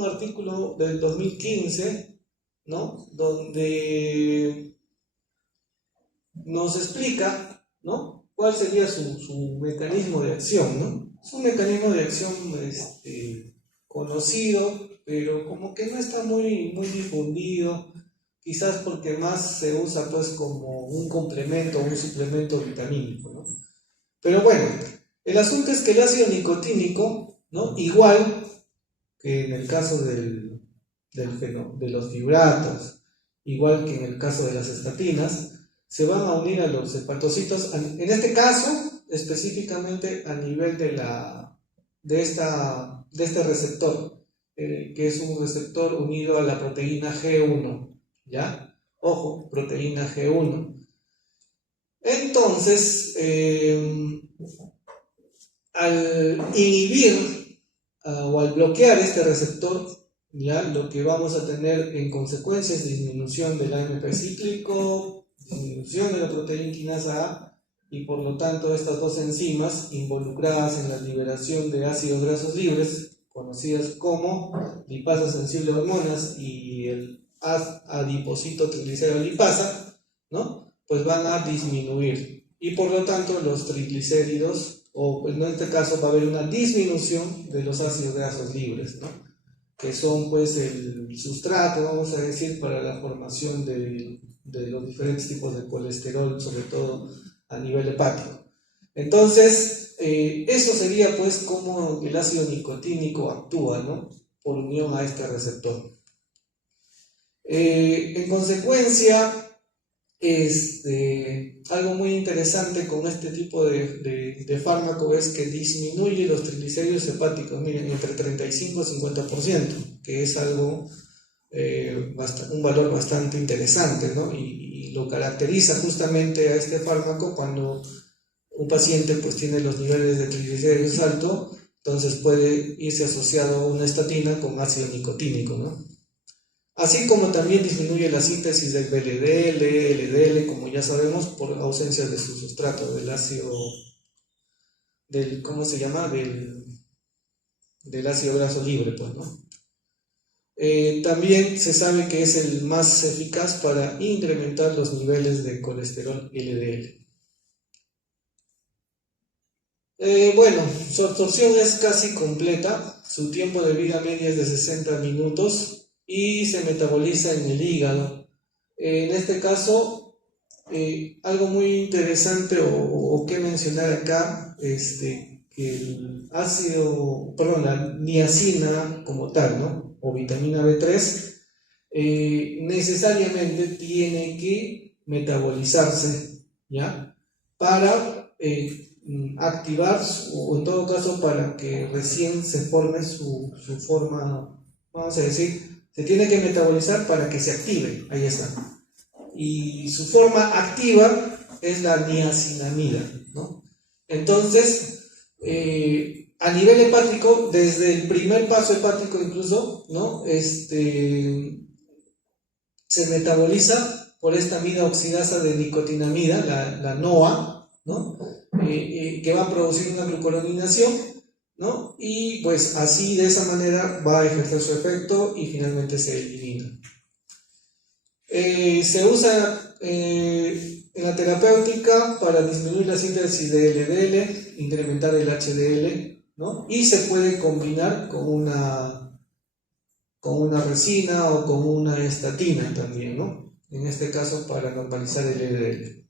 artículo del 2015, ¿no? Donde nos explica, ¿no? ¿Cuál sería su mecanismo de acción, ¿no? Es un mecanismo de acción conocido, pero como que no está muy difundido, quizás porque más se usa pues como un complemento o un suplemento vitamínico, ¿no? Pero bueno, el asunto es que el ácido nicotínico, ¿no? Igual que en el caso de los fibratos, igual que en el caso de las estatinas, se van a unir a los hepatocitos, en este caso, específicamente a nivel de este receptor, que es un receptor unido a la proteína G1, ¿ya? Ojo, proteína G1. Entonces, al inhibir o al bloquear este receptor, ¿ya? Lo que vamos a tener en consecuencia es disminución del AMP cíclico, disminución de la proteína quinasa A, y por lo tanto estas dos enzimas involucradas en la liberación de ácidos grasos libres, conocidas como lipasa sensible a hormonas y el adiposito triglicérido lipasa, ¿no? Pues van a disminuir, y por lo tanto los triglicéridos, o en este caso va a haber una disminución de los ácidos grasos libres, ¿no? Que son pues el sustrato, vamos a decir, para la formación de los diferentes tipos de colesterol, sobre todo a nivel hepático. Entonces, eso sería pues cómo el ácido nicotínico actúa, ¿no? Por unión a este receptor. En consecuencia, algo muy interesante con este tipo de fármaco es que disminuye los triglicéridos hepáticos, miren, entre 35 y 50%, que es algo, un valor bastante interesante, ¿no? Y lo caracteriza justamente a este fármaco cuando un paciente pues tiene los niveles de triglicéridos altos, entonces puede irse asociado a una estatina con ácido nicotínico, ¿no? Así como también disminuye la síntesis del VLDL, LDL, como ya sabemos, por ausencia de su sustrato, del ¿cómo se llama? Del ácido graso libre, pues, ¿no? También se sabe que es el más eficaz para incrementar los niveles de colesterol LDL. Bueno, su absorción es casi completa, su tiempo de vida media es de 60 minutos y se metaboliza en el hígado. En este caso, algo muy interesante o que mencionar acá, que el ácido, perdón, la niacina como tal, ¿no? O vitamina B3, necesariamente tiene que metabolizarse, ¿ya? Para activar, o en todo caso para que recién se forme su forma, vamos a decir, se tiene que metabolizar para que se active, ahí está. Y su forma activa es la niacinamida, ¿no? Entonces, a nivel hepático, desde el primer paso hepático incluso, ¿no? Se metaboliza por esta amida oxidasa de nicotinamida, la NOA, ¿no? Que va a producir una glucuroninación, ¿no? Y pues así, de esa manera, va a ejercer su efecto y finalmente se elimina. Se usa en la terapéutica para disminuir la síntesis de LDL, incrementar el HDL, ¿no? Y se puede combinar con una resina o con una estatina también, ¿no? En este caso para normalizar el LDL.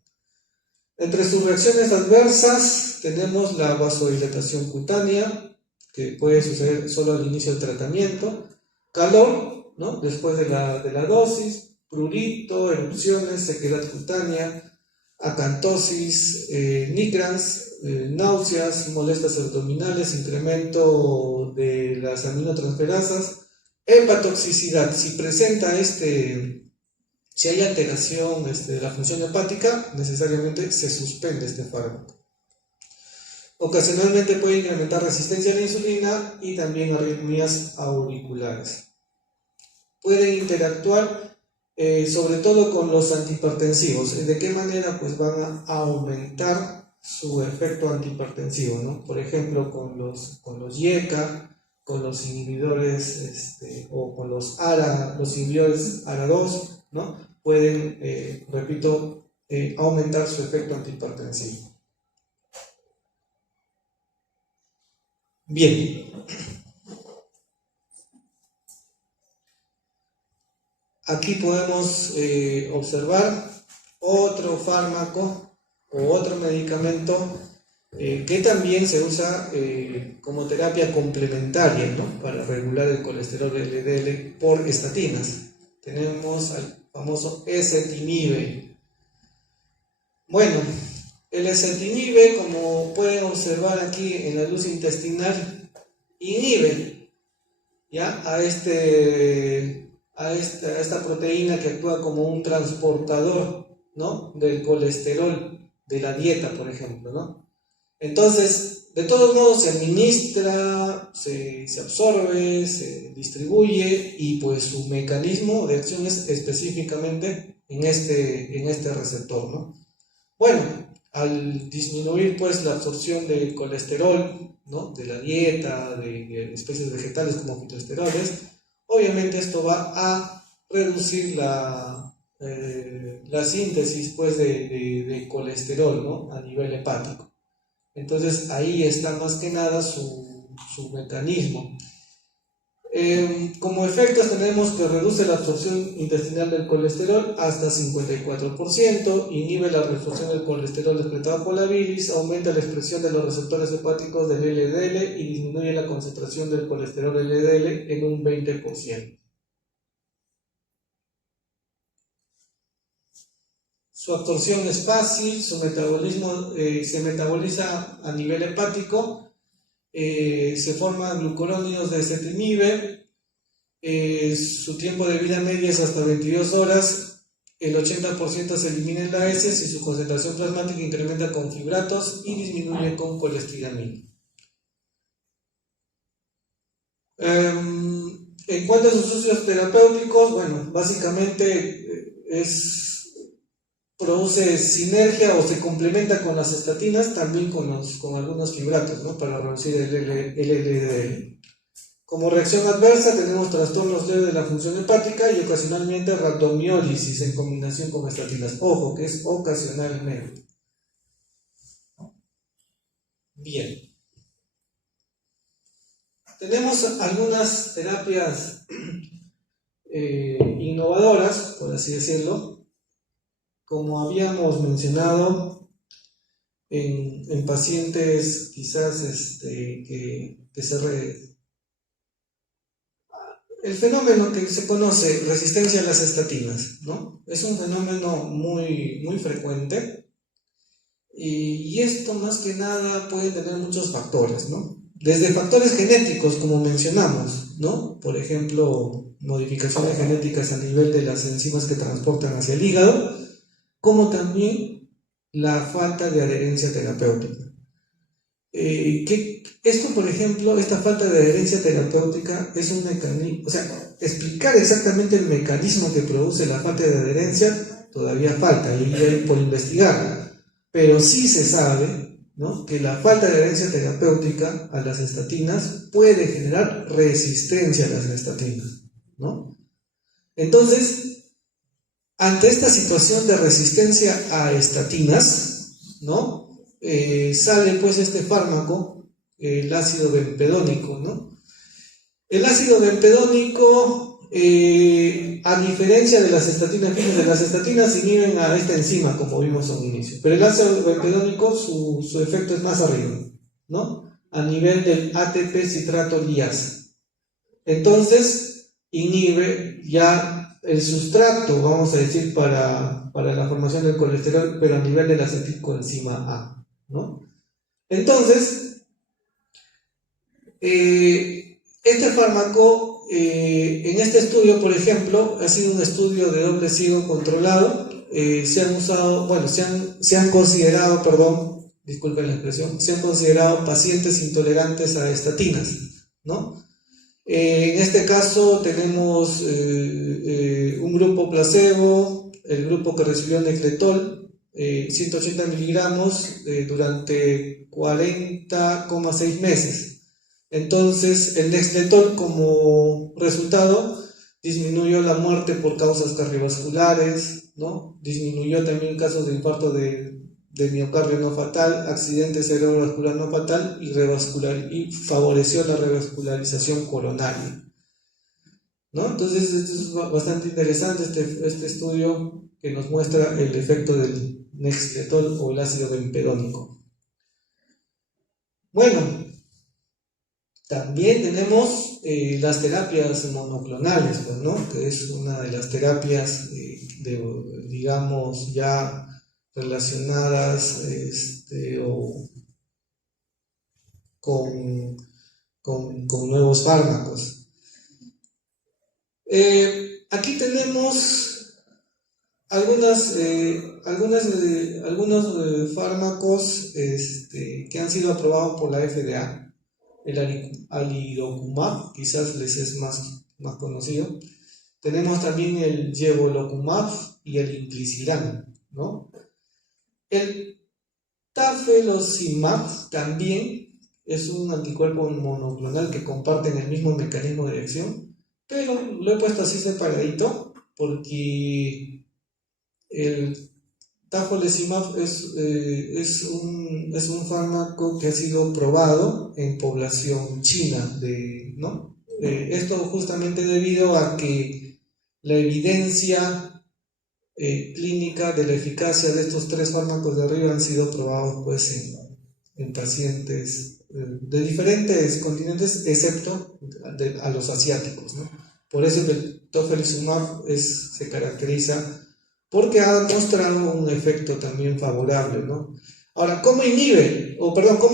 Entre sus reacciones adversas tenemos la vasodilatación cutánea, que puede suceder solo al inicio del tratamiento, calor, ¿no? Después de la dosis, prurito, erupciones, sequedad cutánea, acantosis, nicrans, náuseas, molestias abdominales, incremento de las aminotransferasas, hepatotoxicidad. Si presenta si hay alteración de la función hepática, necesariamente se suspende este fármaco. Ocasionalmente puede incrementar resistencia a la insulina y también arritmias auriculares. Pueden interactuar sobre todo con los antihipertensivos. ¿De qué manera? Pues van a aumentar su efecto antihipertensivo, ¿no? Por ejemplo, con los YECA, con los inhibidores o con los inhibidores ARA2, ¿no? Pueden, repito, aumentar su efecto antihipertensivo. Bien. Aquí podemos observar otro fármaco o otro medicamento que también se usa como terapia complementaria, ¿no? Para regular el colesterol LDL por estatinas. Tenemos al famoso ezetimibe. Bueno, el ezetimibe, como pueden observar aquí en la luz intestinal, inhibe, ¿ya? a esta proteína que actúa como un transportador, ¿no? Del colesterol de la dieta, por ejemplo, ¿no? Entonces, de todos modos, se administra, se absorbe, se distribuye y pues su mecanismo de acción es específicamente en este receptor, ¿no? Bueno, al disminuir pues la absorción de colesterol, ¿no? De la dieta, de especies vegetales como fitoesteroles, obviamente esto va a reducir la síntesis pues de colesterol, ¿no? A nivel hepático. Entonces ahí está más que nada su mecanismo. Como efectos tenemos que reduce la absorción intestinal del colesterol hasta 54%, inhibe la reabsorción del colesterol excretado por la bilis, aumenta la expresión de los receptores hepáticos del LDL y disminuye la concentración del colesterol LDL en un 20%. Su absorción es fácil, su metabolismo se metaboliza a nivel hepático, se forman glucurónidos de ezetimibe, su tiempo de vida media es hasta 22 horas, el 80% se elimina en la heces y su concentración plasmática incrementa con fibratos y disminuye con colestiramina. En cuanto a sus usos terapéuticos, bueno, básicamente produce sinergia o se complementa con las estatinas, también con algunos fibratos, ¿no? Para reducir el LDL. Como reacción adversa tenemos trastornos leves de la función hepática y ocasionalmente rhabdomiólisis en combinación con estatinas. Ojo, que es ocasionalmente. Bien. Tenemos algunas terapias innovadoras, por así decirlo, como habíamos mencionado en pacientes quizás el fenómeno que se conoce, resistencia a las estatinas, ¿no? Es un fenómeno muy, muy frecuente y esto más que nada puede tener muchos factores, ¿no? Desde factores genéticos, como mencionamos, ¿no? Por ejemplo, modificaciones genéticas a nivel de las enzimas que transportan hacia el hígado, como también la falta de adherencia terapéutica. Esto, por ejemplo, esta falta de adherencia terapéutica es un mecanismo, o sea, explicar exactamente el mecanismo que produce la falta de adherencia todavía falta y hay por investigar, pero sí se sabe, ¿no?, que la falta de adherencia terapéutica a las estatinas puede generar resistencia a las estatinas, ¿no? Entonces, ante esta situación de resistencia a estatinas, ¿no?, sale pues este fármaco, el ácido bempedónico, ¿no? El ácido bempedónico, a diferencia de las estatinas, fíjense, las estatinas inhiben a esta enzima, como vimos a un inicio, pero el ácido bempedónico, su efecto es más arriba, ¿no? A nivel del ATP citrato liasa. Entonces, inhibe ya el sustrato, vamos a decir, para la formación del colesterol, pero a nivel de la acetilcoenzima A, ¿no? Entonces, este fármaco, en este estudio, por ejemplo, ha sido un estudio de doble ciego controlado. Se han usado, bueno, se han considerado, perdón, disculpen la expresión, se han considerado pacientes intolerantes a estatinas, ¿no? En este caso tenemos un grupo placebo, el grupo que recibió Nexletol, 180 miligramos durante 40,6 meses. Entonces, el Nexletol como resultado disminuyó la muerte por causas cardiovasculares, ¿no? Disminuyó también casos de infarto de miocardio no fatal, accidente cerebrovascular no fatal y favoreció la revascularización coronaria, ¿no? Entonces, esto es bastante interesante, este estudio que nos muestra el efecto del Nexletol o el ácido bempedónico. Bueno, también tenemos las terapias monoclonales, pues, ¿no?, que es una de las terapias, digamos, ya relacionadas con nuevos fármacos. Aquí tenemos algunos fármacos que han sido aprobados por la FDA. El alirocumab, quizás les es más conocido. Tenemos también el yevolocumab y el inclisiran, ¿no? El tafelocimab también es un anticuerpo monoclonal que comparten el mismo mecanismo de acción, pero lo he puesto así separadito porque el tafelocimab es un fármaco que ha sido probado en población china, ¿no? Esto justamente debido a que la evidencia clínica de la eficacia de estos tres fármacos de arriba han sido probados pues en pacientes de diferentes continentes, excepto a los asiáticos, ¿no? Por eso el tocilizumab se caracteriza porque ha mostrado un efecto también favorable, ¿no? Ahora, ¿cómo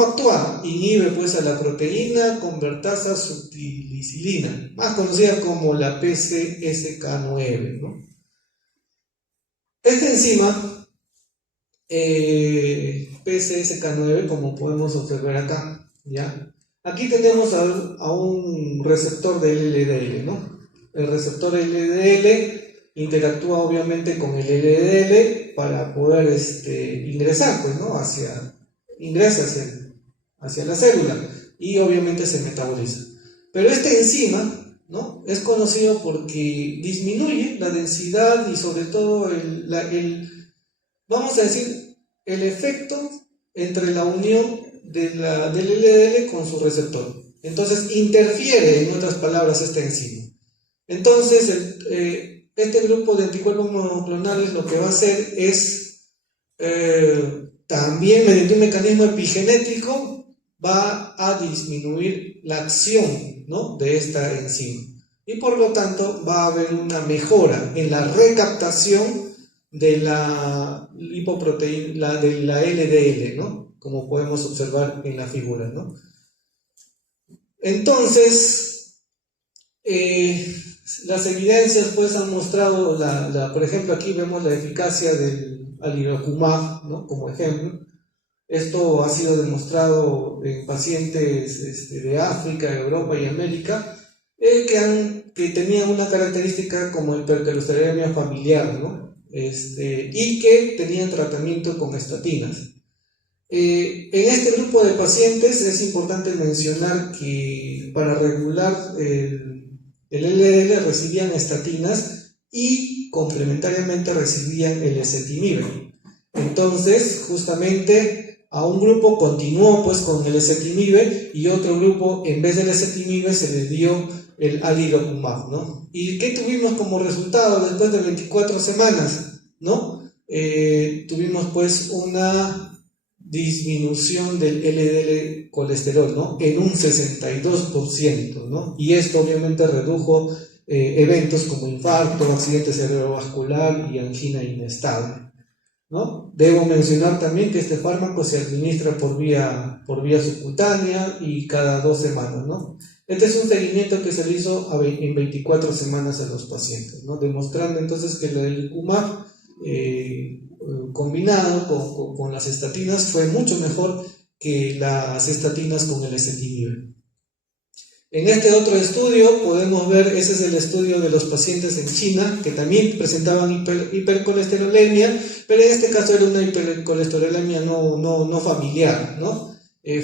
actúa? Inhibe pues a la proteína convertasa subtilicilina, más conocida como la PCSK9, ¿no? Esta enzima, PCSK9, como podemos observar acá, ¿ya? Aquí tenemos a un receptor de LDL, ¿no? El receptor LDL interactúa obviamente con el LDL para poder ingresar, pues, ¿no? Ingresa hacia la célula y obviamente se metaboliza. Pero esta enzima, ¿no?, es conocido porque disminuye la densidad y sobre todo vamos a decir, el efecto entre la unión del LDL con su receptor. Entonces interfiere, en otras palabras, esta enzima. Entonces este grupo de anticuerpos monoclonales lo que va a hacer es también mediante un mecanismo epigenético va a disminuir la acción, ¿no?, de esta enzima y por lo tanto va a haber una mejora en la recaptación de la lipoproteína, de la LDL, ¿no?, como podemos observar en la figura, ¿no? Entonces las evidencias pues han mostrado, por ejemplo aquí vemos la eficacia del alirocumab, ¿no?, como ejemplo. Esto ha sido demostrado en pacientes de África, Europa y América que tenían una característica como hipercolesterolemia familiar, ¿no?, y que tenían tratamiento con estatinas. En este grupo de pacientes es importante mencionar que para regular el LDL recibían estatinas y complementariamente recibían el ezetimibe. Entonces, justamente a un grupo continuó pues con el ezetimibe y otro grupo, en vez del ezetimibe, se les dio el alirocumab, ¿no? ¿Y qué tuvimos como resultado después de 24 semanas, ¿no? Tuvimos pues una disminución del LDL colesterol, ¿no?, en un 62%, ¿no? Y esto obviamente redujo eventos como infarto, accidente cerebrovascular y angina inestable, ¿no? Debo mencionar también que este fármaco se administra por vía subcutánea y cada 2 semanas, ¿no? Este es un seguimiento que se le hizo en 24 semanas a los pacientes, ¿no?, demostrando entonces que el alirocumab combinado con las estatinas fue mucho mejor que las estatinas con el ezetimibe. En este otro estudio podemos ver, ese es el estudio de los pacientes en China que también presentaban hipercolesterolemia, pero en este caso era una hipercolesterolemia no familiar, ¿no?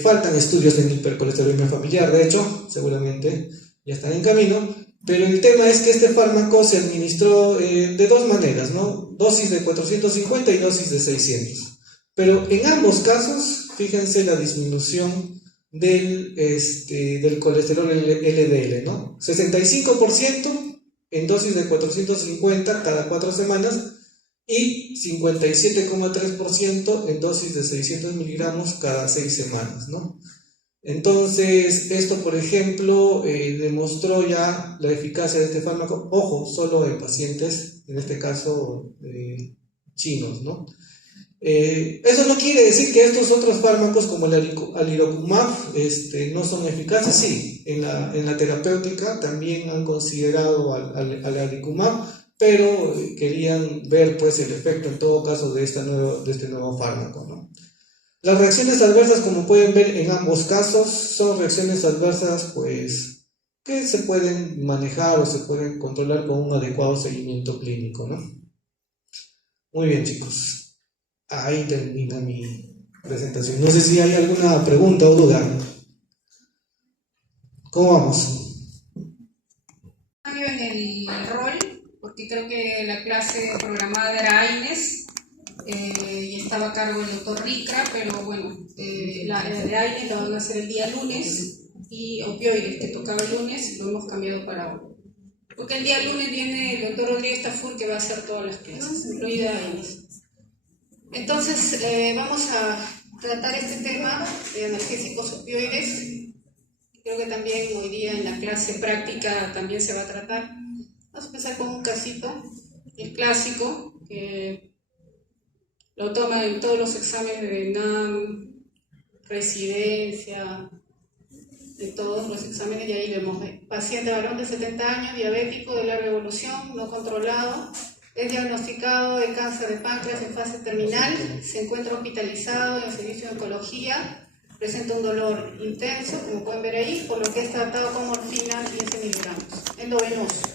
Faltan estudios en hipercolesterolemia familiar, de hecho, seguramente ya están en camino, pero el tema es que este fármaco se administró de dos maneras, ¿no? Dosis de 450 y dosis de 600. Pero en ambos casos, fíjense la disminución del colesterol LDL, ¿no? 65% en dosis de 450 cada 4 semanas y 57,3% en dosis de 600 miligramos cada 6 semanas, ¿no? Entonces, esto, por ejemplo, demostró ya la eficacia de este fármaco, ojo, solo en pacientes, en este caso, chinos, ¿no? Eso no quiere decir que estos otros fármacos como el alirocumab no son eficaces. Sí, en la terapéutica también han considerado al alirocumab, pero querían ver pues el efecto en todo caso de este nuevo fármaco, ¿no? Las reacciones adversas, como pueden ver en ambos casos, son reacciones adversas pues que se pueden manejar o se pueden controlar con un adecuado seguimiento clínico, ¿no? Muy bien, chicos. Ahí termina mi presentación. No sé si hay alguna pregunta o duda. ¿Cómo vamos? Cambio en el rol, porque creo que la clase programada era AINES y estaba a cargo el doctor Ricra, pero bueno, la de AINES la van a hacer el día lunes y opioides que tocaba el lunes lo hemos cambiado para hoy. Porque el día lunes viene el doctor Rodríguez Tafur que va a hacer todas las clases, incluida AINES. Entonces, vamos a tratar este tema de analgésicos opioides. Creo que también hoy día en la clase práctica también se va a tratar. Vamos a empezar con un casito, el clásico, que lo toman en todos los exámenes de NAM, residencia, de todos los exámenes, y ahí vemos paciente varón de 70 años, diabético de larga evolución, no controlado, es diagnosticado de cáncer de páncreas en fase terminal, se encuentra hospitalizado en el servicio de oncología, presenta un dolor intenso, como pueden ver ahí, por lo que es tratado con morfina 15 miligramos, endovenoso.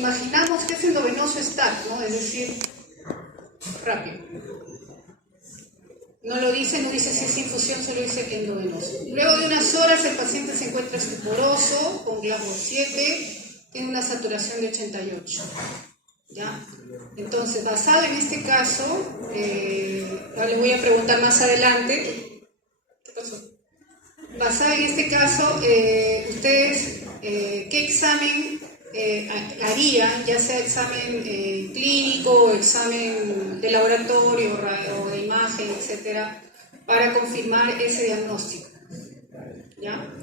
imaginamos que es endovenoso estar, ¿no? Es decir, rápido. No lo dice, no dice si es infusión, solo dice que endovenoso. Luego de unas horas el paciente se encuentra estuporoso, con Glasgow 7, tiene una saturación de 88. ¿Ya? Entonces, basado en este caso, les voy a preguntar más adelante. ¿Qué pasó? Basado en este caso, ustedes, ¿qué examen harían, ya sea examen clínico, examen de laboratorio o de imagen, etcétera, para confirmar ese diagnóstico? ¿Ya?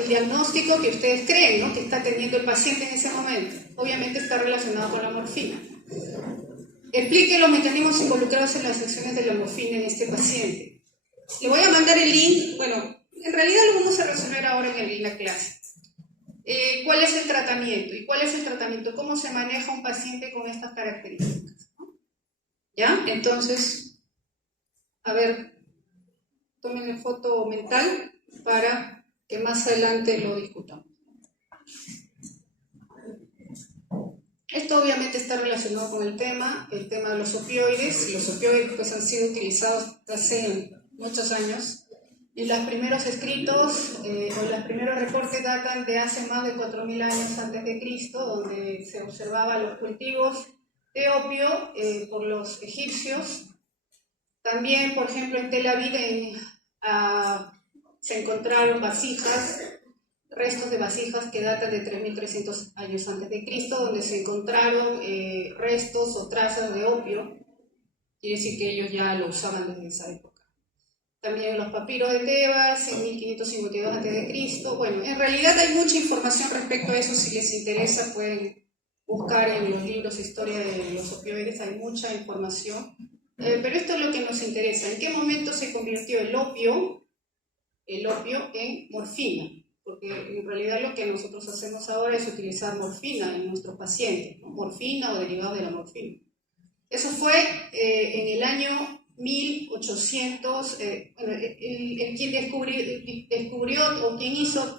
El diagnóstico que ustedes creen, ¿no?, que está teniendo el paciente en ese momento, obviamente está relacionado con la morfina. Explique los mecanismos involucrados en las acciones de la morfina en este paciente. Le voy a mandar el link. Bueno, en realidad lo vamos a resolver ahora en la clase. ¿Cuál es el tratamiento? ¿Y cuál es el tratamiento? ¿Cómo se maneja un paciente con estas características? ¿Ya? Entonces, a ver, tomen foto mental para que más adelante lo discutamos. Esto obviamente está relacionado con el tema de los opioides. Los opioides pues han sido utilizados hace muchos años. Y los primeros escritos o los primeros reportes datan de hace más de 4.000 años antes de Cristo, donde se observaban los cultivos de opio por los egipcios. También, por ejemplo, en Tel Aviv se encontraron vasijas, restos de vasijas que datan de 3.300 años antes de Cristo, donde se encontraron restos o trazas de opio. Quiere decir que ellos ya lo usaban desde esa época. También los papiros de Tebas en 1552 a.C. Bueno, en realidad hay mucha información respecto a eso. Si les interesa pueden buscar en los libros Historia de los opioides, hay mucha información. Pero esto es lo que nos interesa. ¿En qué momento se convirtió el opio en morfina? Porque en realidad lo que nosotros hacemos ahora es utilizar morfina en nuestros pacientes, ¿no? Morfina o derivados de la morfina. Eso fue en el año 1800, quien descubrió o quien hizo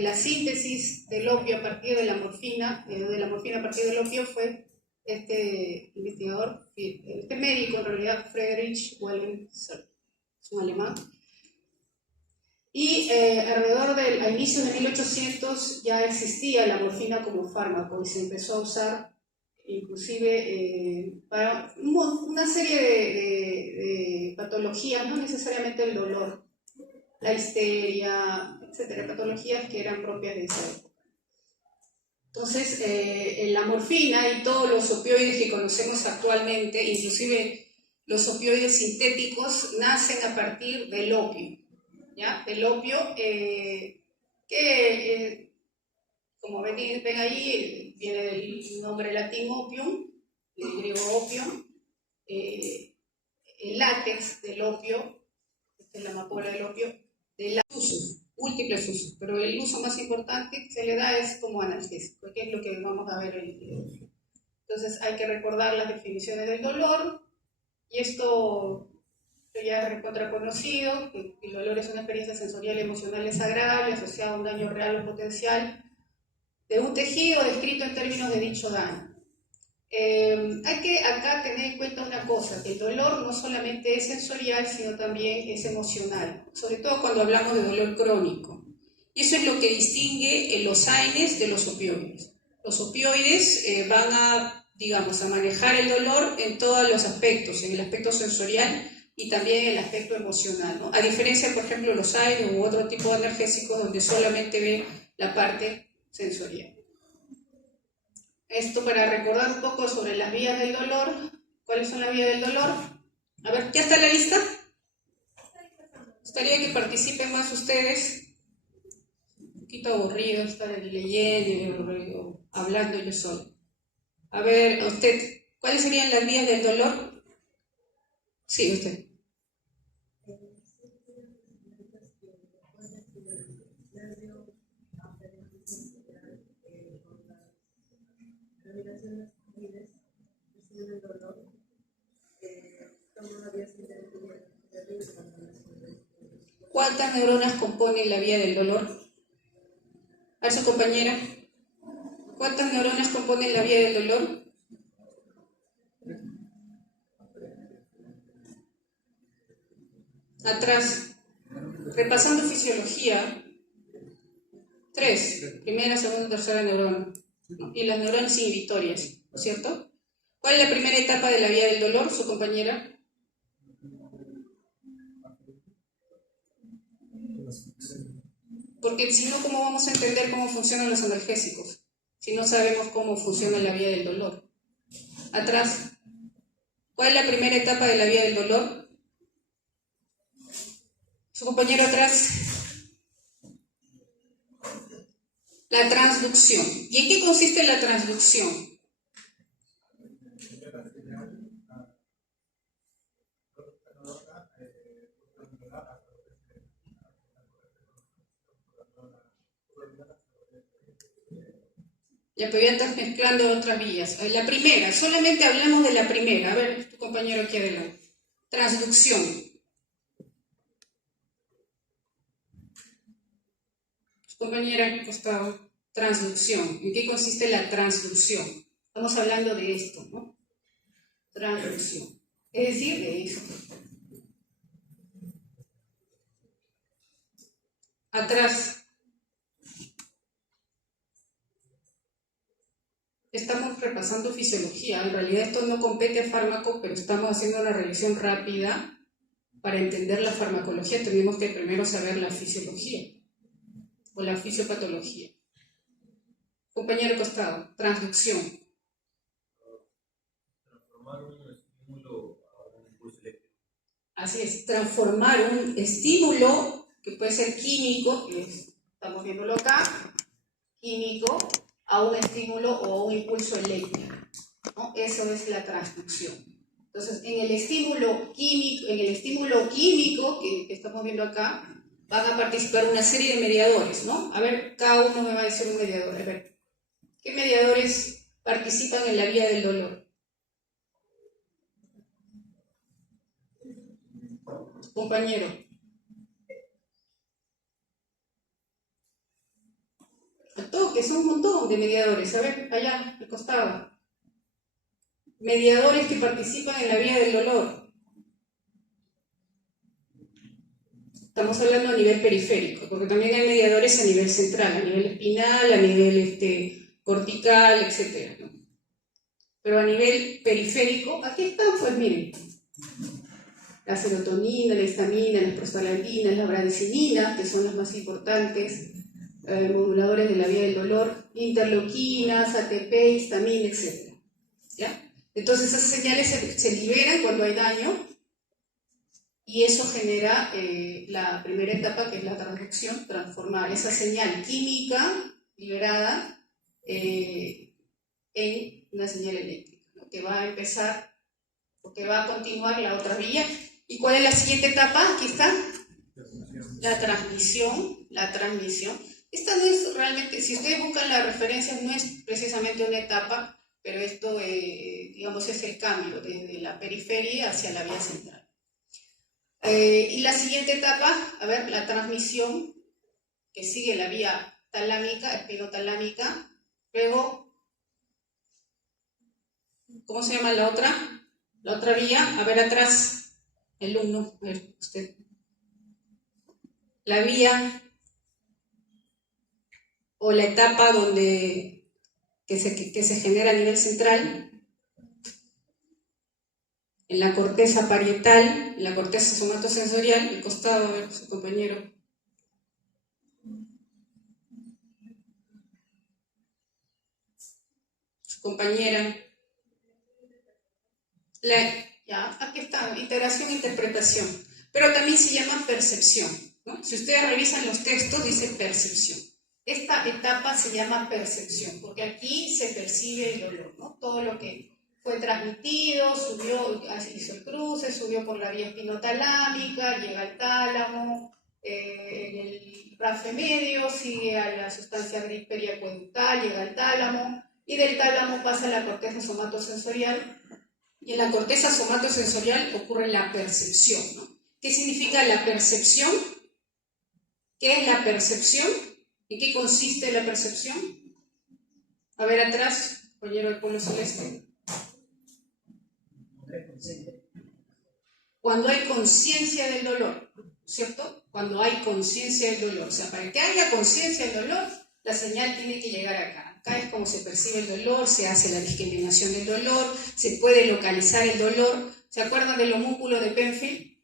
la síntesis del opio a partir de la morfina a partir del opio fue este investigador, este médico en realidad, Friedrich Wilhelm Solf, es un alemán. Y a inicios de 1800 ya existía la morfina como fármaco y se empezó a usar inclusive para una serie de patologías, no necesariamente el dolor, la histeria, etcétera, patologías que eran propias de esa época. Entonces, la morfina y todos los opioides que conocemos actualmente, inclusive los opioides sintéticos, nacen a partir del opio, ¿ya? Del opio como ven ahí, viene del nombre latín opium, del griego opium, el látex del opio, esta es la amapola del opio, del uso, múltiples usos, pero el uso más importante que se le da es como analgésico, que es lo que vamos a ver el día de hoy. Entonces hay que recordar las definiciones del dolor, y esto ya es recontra conocido, que el dolor es una experiencia sensorial y emocional desagradable asociada a un daño real o potencial de un tejido descrito en términos de dicho daño. Hay que acá tener en cuenta una cosa, que el dolor no solamente es sensorial, sino también es emocional, sobre todo cuando hablamos de dolor crónico. Y eso es lo que distingue los AINES de los opioides. Los opioides van a manejar el dolor en todos los aspectos, en el aspecto sensorial y también en el aspecto emocional, ¿no? A diferencia, por ejemplo, los AINES u otro tipo de analgésicos donde solamente ve la parte sensorial. Esto para recordar un poco sobre las vías del dolor. ¿Cuáles son las vías del dolor? A ver, ¿ya está la lista? Gustaría que participen más ustedes. Un poquito aburrido estar leyendo y hablando yo solo. A ver, usted, ¿cuáles serían las vías del dolor? Sí, usted. ¿Cuántas neuronas componen la vía del dolor? A su compañera. ¿Cuántas neuronas componen la vía del dolor? Atrás, repasando fisiología, 3, primera, segunda, tercera neurona, ¿no? Y las neuronas inhibitorias, ¿cierto? ¿Cuál es la primera etapa de la vía del dolor, su compañera? Porque si no, ¿cómo vamos a entender cómo funcionan los analgésicos? Si no sabemos cómo funciona la vía del dolor. Atrás, ¿cuál es la primera etapa de la vía del dolor? Su compañero atrás. La transducción. ¿Y en qué consiste la transducción? Ya, pero ya estás mezclando otras vías. La primera, solamente hablamos de la primera. A ver, tu compañero aquí adelante. Transducción. Su compañera aquí al costado. Transducción. ¿En qué consiste la transducción? Estamos hablando de esto, ¿no? Transducción. Es decir, de esto. Atrás. Estamos repasando fisiología. En realidad esto no compete a fármaco, pero estamos haciendo una revisión rápida. Para entender la farmacología tenemos que primero saber la fisiología o la fisiopatología. Compañero costado, transducción. Transformar un estímulo a un impulso eléctrico. Así es, transformar un estímulo que puede ser químico, que estamos viéndolo acá, químico, a un estímulo o a un impulso eléctrico, ¿no? Eso es la transducción. Entonces, en el estímulo químico que estamos viendo acá, van a participar una serie de mediadores, ¿no? A ver, cada uno me va a decir un mediador. A ver, ¿qué mediadores participan en la vía del dolor? Compañero. Que son un montón de mediadores. A ver, allá, al costado. Mediadores que participan en la vía del dolor. Estamos hablando a nivel periférico, porque también hay mediadores a nivel central, a nivel espinal, a nivel cortical, etc., ¿no? Pero a nivel periférico, aquí están, pues miren. La serotonina, la histamina, las prostaglandinas, la bradicina, que son las más importantes. Moduladores de la vía del dolor, interleuquinas, ATP, histamina, etc. ¿Ya? Entonces esas señales se liberan cuando hay daño y eso genera la primera etapa, que es la transducción, transformar esa señal química liberada en una señal eléctrica, ¿no? Que va a empezar o que va a continuar la otra vía. ¿Y cuál es la siguiente etapa? Aquí está. La transmisión. Esta no es realmente, si ustedes buscan las referencias, no es precisamente una etapa, pero esto, digamos, es el cambio desde la periferia hacia la vía central. Y la siguiente etapa, a ver, la transmisión, que sigue la vía talámica, espinotalámica, luego, ¿cómo se llama la otra? La otra vía, a ver atrás, el 1, a ver, usted. La vía o la etapa que se genera a nivel central, en la corteza parietal, en la corteza somatosensorial, el costado, a ver, su compañero. Su compañera. Ya, aquí está, integración e interpretación. Pero también se llama percepción, ¿no? Si ustedes revisan los textos, dice percepción. Esta etapa se llama percepción, porque aquí se percibe el dolor, ¿no? Todo lo que fue transmitido, subió, hizo el cruce, subió por la vía espinotalámica, llega al tálamo, en el rafe medio, sigue a la sustancia gris periacueductal, llega al tálamo, y del tálamo pasa a la corteza somatosensorial, y en la corteza somatosensorial ocurre la percepción, ¿no? ¿Qué significa la percepción? ¿Qué es la percepción? ¿En qué consiste la percepción? A ver atrás, compañero del polo celeste. Cuando hay conciencia del dolor, ¿cierto? Cuando hay conciencia del dolor. O sea, para que haya conciencia del dolor, la señal tiene que llegar acá. Acá es como se percibe el dolor, se hace la discriminación del dolor, se puede localizar el dolor. ¿Se acuerdan del homúnculo de Penfield?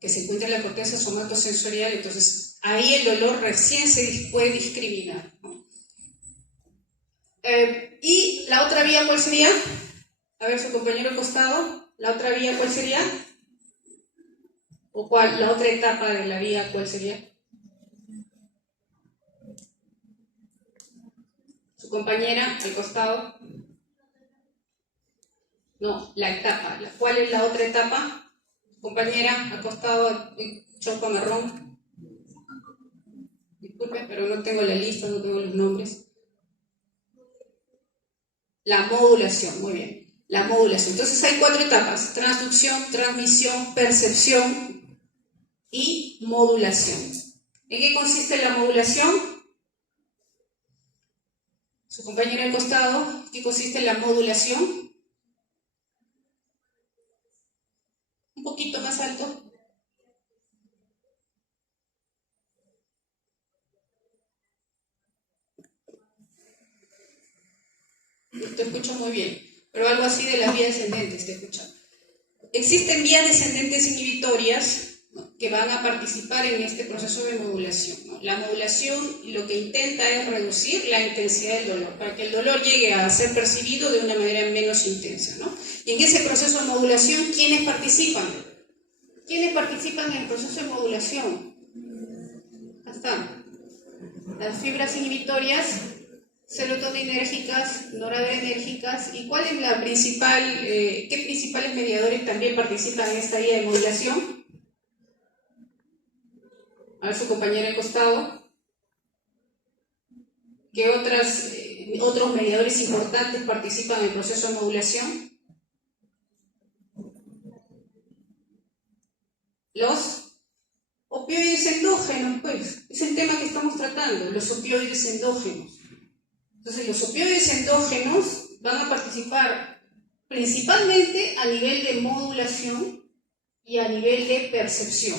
Que se encuentra en la corteza somatosensorial. Entonces, ahí el dolor recién se puede discriminar, ¿no? ¿Y la otra vía cuál sería? A ver, su compañero costado. ¿La otra vía cuál sería? ¿O cuál? ¿La otra etapa de la vía cuál sería? Su compañera al costado. No, la etapa. ¿Cuál es la otra etapa? Compañera al costado, chopa marrón. Disculpe, pero no tengo la lista, no tengo los nombres. La modulación, muy bien. La modulación. Entonces hay 4 etapas: transducción, transmisión, percepción y modulación. ¿En qué consiste la modulación? Su compañero al costado, ¿en qué consiste la modulación? Un poquito más alto. Te escucho muy bien, pero algo así de las vías descendentes te escucho. Existen vías descendentes inhibitorias, ¿no?, que van a participar en este proceso de modulación, ¿no? La modulación lo que intenta es reducir la intensidad del dolor, para que el dolor llegue a ser percibido de una manera menos intensa, ¿no? Y en ese proceso de modulación, ¿quiénes participan? ¿Quiénes participan en el proceso de modulación? Acá están. Las fibras inhibitorias, serotoninérgicas, noradrenérgicas. ¿Y cuál es la principal, qué principales mediadores también participan en esta vía de modulación? A ver, su compañera al costado. ¿Qué otros mediadores importantes participan en el proceso de modulación? Los opioides endógenos, pues, es el tema que estamos tratando, los opioides endógenos. Entonces, los opioides endógenos van a participar principalmente a nivel de modulación y a nivel de percepción.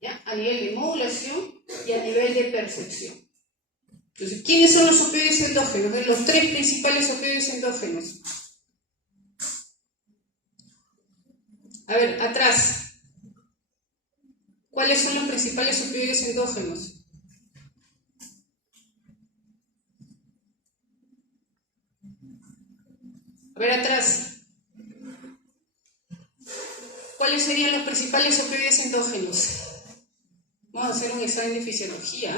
¿Ya? A nivel de modulación y a nivel de percepción. Entonces, ¿quiénes son los opioides endógenos? Los 3 principales opioides endógenos. A ver, atrás. ¿Cuáles son los principales opioides endógenos? A ver, atrás. ¿Cuáles serían los principales opioides endógenos? Vamos a hacer un examen de fisiología.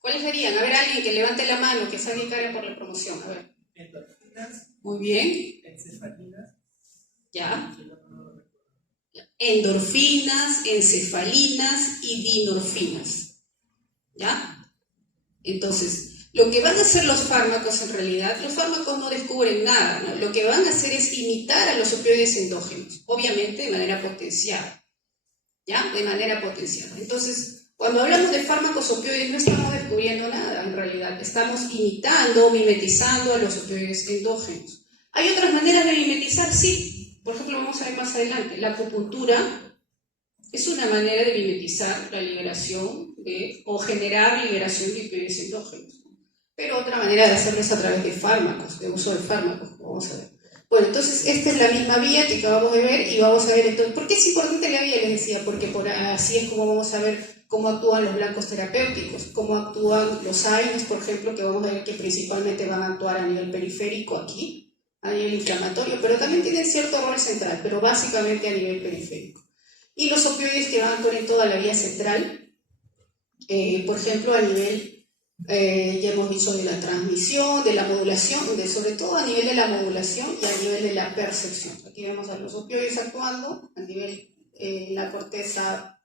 ¿Cuáles serían? A ver, alguien que levante la mano, que salga y cara por la promoción. A ver. Endorfinas. Muy bien. Encefalinas. Ya. Endorfinas, encefalinas y dinorfinas. ¿Ya? Entonces, lo que van a hacer los fármacos en realidad, los fármacos no descubren nada, ¿no? Lo que van a hacer es imitar a los opioides endógenos, obviamente de manera potenciada. ¿Ya? De manera potenciada. Entonces, cuando hablamos de fármacos opioides no estamos descubriendo nada en realidad, estamos imitando, mimetizando a los opioides endógenos. ¿Hay otras maneras de mimetizar? Sí. Por ejemplo, vamos a ver más adelante, la acupuntura es una manera de mimetizar la liberación o generar liberación de opioides endógenos. Pero otra manera de hacerlo es a través de fármacos, de uso de fármacos, vamos a ver. Bueno, entonces esta es la misma vía que acabamos de ver y vamos a ver entonces, ¿por qué es importante la vía? Les decía, porque así es como vamos a ver cómo actúan los blancos terapéuticos, cómo actúan los AINES, por ejemplo, que vamos a ver que principalmente van a actuar a nivel periférico aquí, a nivel inflamatorio, pero también tienen cierto rol central, pero básicamente a nivel periférico. Y los opioides que van a actuar en toda la vía central, por ejemplo, a nivel, ya hemos dicho, de la transmisión, de la modulación, sobre todo a nivel de la modulación y a nivel de la percepción. Aquí vemos a los opioides actuando a nivel la corteza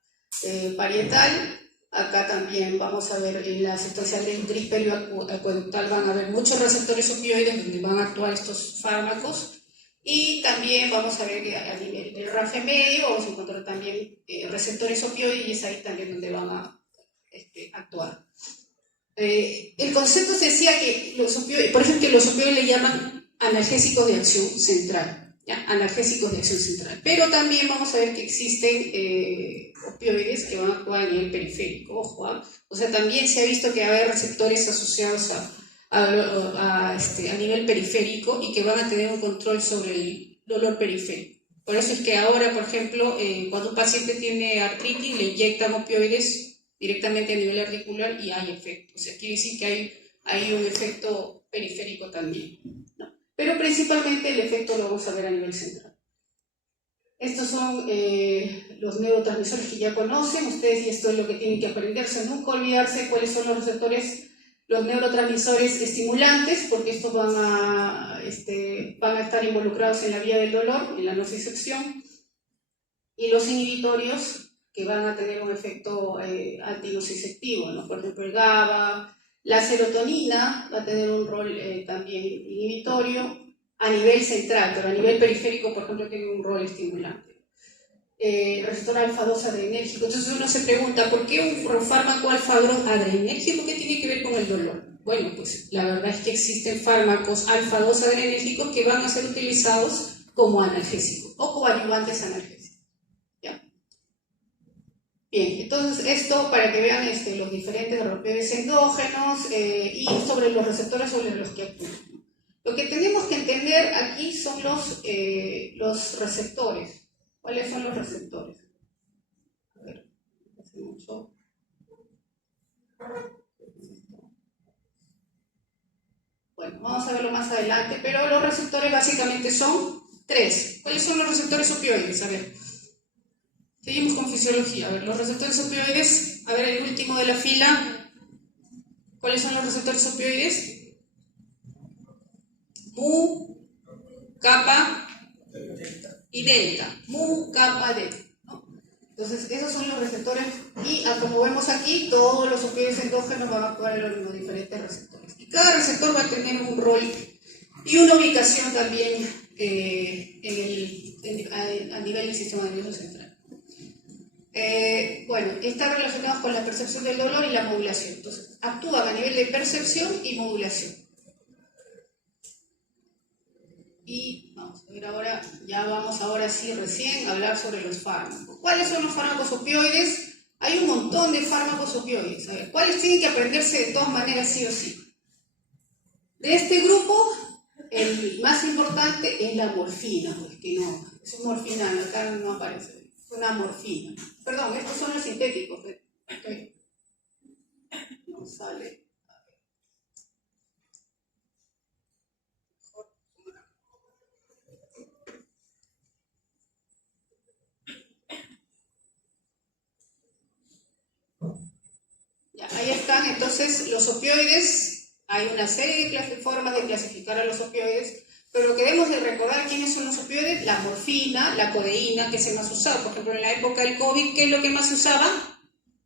parietal. Acá también vamos a ver en la sustancia del tríspero acueductal, van a haber muchos receptores opioides donde van a actuar estos fármacos. Y también vamos a ver que a nivel del rafe medio vamos a encontrar también receptores opioides y es ahí también donde van a actuar. El concepto se decía que los opioides, por ejemplo, los opioides le llaman analgésicos de acción central, ¿ya? Analgésicos de acción central. Pero también vamos a ver que existen opioides que van a actuar a nivel periférico, ojo, ¿ah? O sea, también se ha visto que hay receptores asociados a nivel periférico y que van a tener un control sobre el dolor periférico. Por eso es que ahora, por ejemplo, cuando un paciente tiene artritis, le inyectan opioides directamente a nivel articular y hay efecto. O sea, quiere decir que hay un efecto periférico también, ¿no? Pero principalmente el efecto lo vamos a ver a nivel central. Estos son los neurotransmisores que ya conocen ustedes, y esto es lo que tienen que aprenderse. Nunca olvidarse cuáles son los receptores, los neurotransmisores estimulantes, porque estos van a estar involucrados en la vía del dolor, en la nocicepción, y los inhibitorios, que van a tener un efecto antinociceptivo, ¿no? Por ejemplo, el GABA, la serotonina va a tener un rol también inhibitorio a nivel central, pero a nivel periférico, por ejemplo, tiene un rol estimulante. Receptor alfa-2 adrenérgico. Entonces uno se pregunta, ¿por qué un fármaco alfa-2 adrenérgico? ¿Qué tiene que ver con el dolor? Bueno, pues la verdad es que existen fármacos alfa-2 adrenérgicos que van a ser utilizados como analgésicos o coadyuvantes analgésicos. Bien, entonces esto para que vean los diferentes opioides endógenos y sobre los receptores sobre los que actúan. Lo que tenemos que entender aquí son los receptores. ¿Cuáles son los receptores? A ver, hace mucho. Bueno, vamos a verlo más adelante, pero los receptores básicamente son 3. ¿Cuáles son los receptores opioides? A ver. Seguimos con fisiología. A ver, los receptores opioides. A ver, el último de la fila. ¿Cuáles son los receptores opioides? Mu, kappa y delta. Mu, kappa, delta, ¿no? Entonces, esos son los receptores. Y como vemos aquí, todos los opioides endógenos van a actuar en los diferentes receptores. Y cada receptor va a tener un rol y una ubicación también a nivel del sistema nervioso central. Bueno, están relacionados con la percepción del dolor y la modulación. Entonces, actúan a nivel de percepción y modulación. Y vamos a ver ahora, ya vamos ahora sí recién a hablar sobre los fármacos. ¿Cuáles son los fármacos opioides? Hay un montón de fármacos opioides. A ver, ¿cuáles tienen que aprenderse de todas maneras sí o sí? De este grupo, el más importante es la morfina, pues que no, es morfina, acá no aparece. Una morfina. Perdón, estos son los sintéticos. Okay. No sale. Ya, ahí están entonces los opioides. Hay una serie de formas de clasificar a los opioides. Pero lo que debemos de recordar quiénes son los opioides, la morfina, la codeína, que es el más usado. Por ejemplo, en la época del COVID, ¿qué es lo que más se usaba?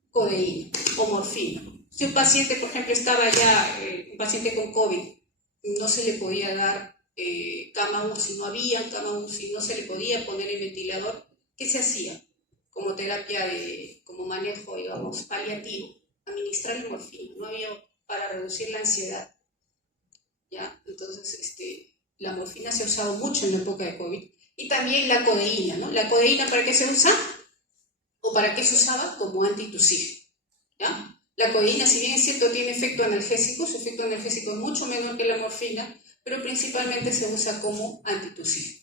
Codeína o morfina. Si un paciente, por ejemplo, estaba ya, un paciente con COVID, no se le podía dar cama UCI, no había cama UCI, no se le podía poner el ventilador, ¿qué se hacía? Como terapia, como manejo, digamos, paliativo, administrar el morfina, no había para reducir la ansiedad. ¿Ya? Entonces, la morfina se ha usado mucho en la época de COVID. Y también la codeína, ¿no? ¿La codeína para qué se usa? ¿O para qué se usaba? Como antitusivo, ¿ya? La codeína, si bien es cierto, tiene efecto analgésico, su efecto analgésico es mucho menor que la morfina, pero principalmente se usa como antitusivo.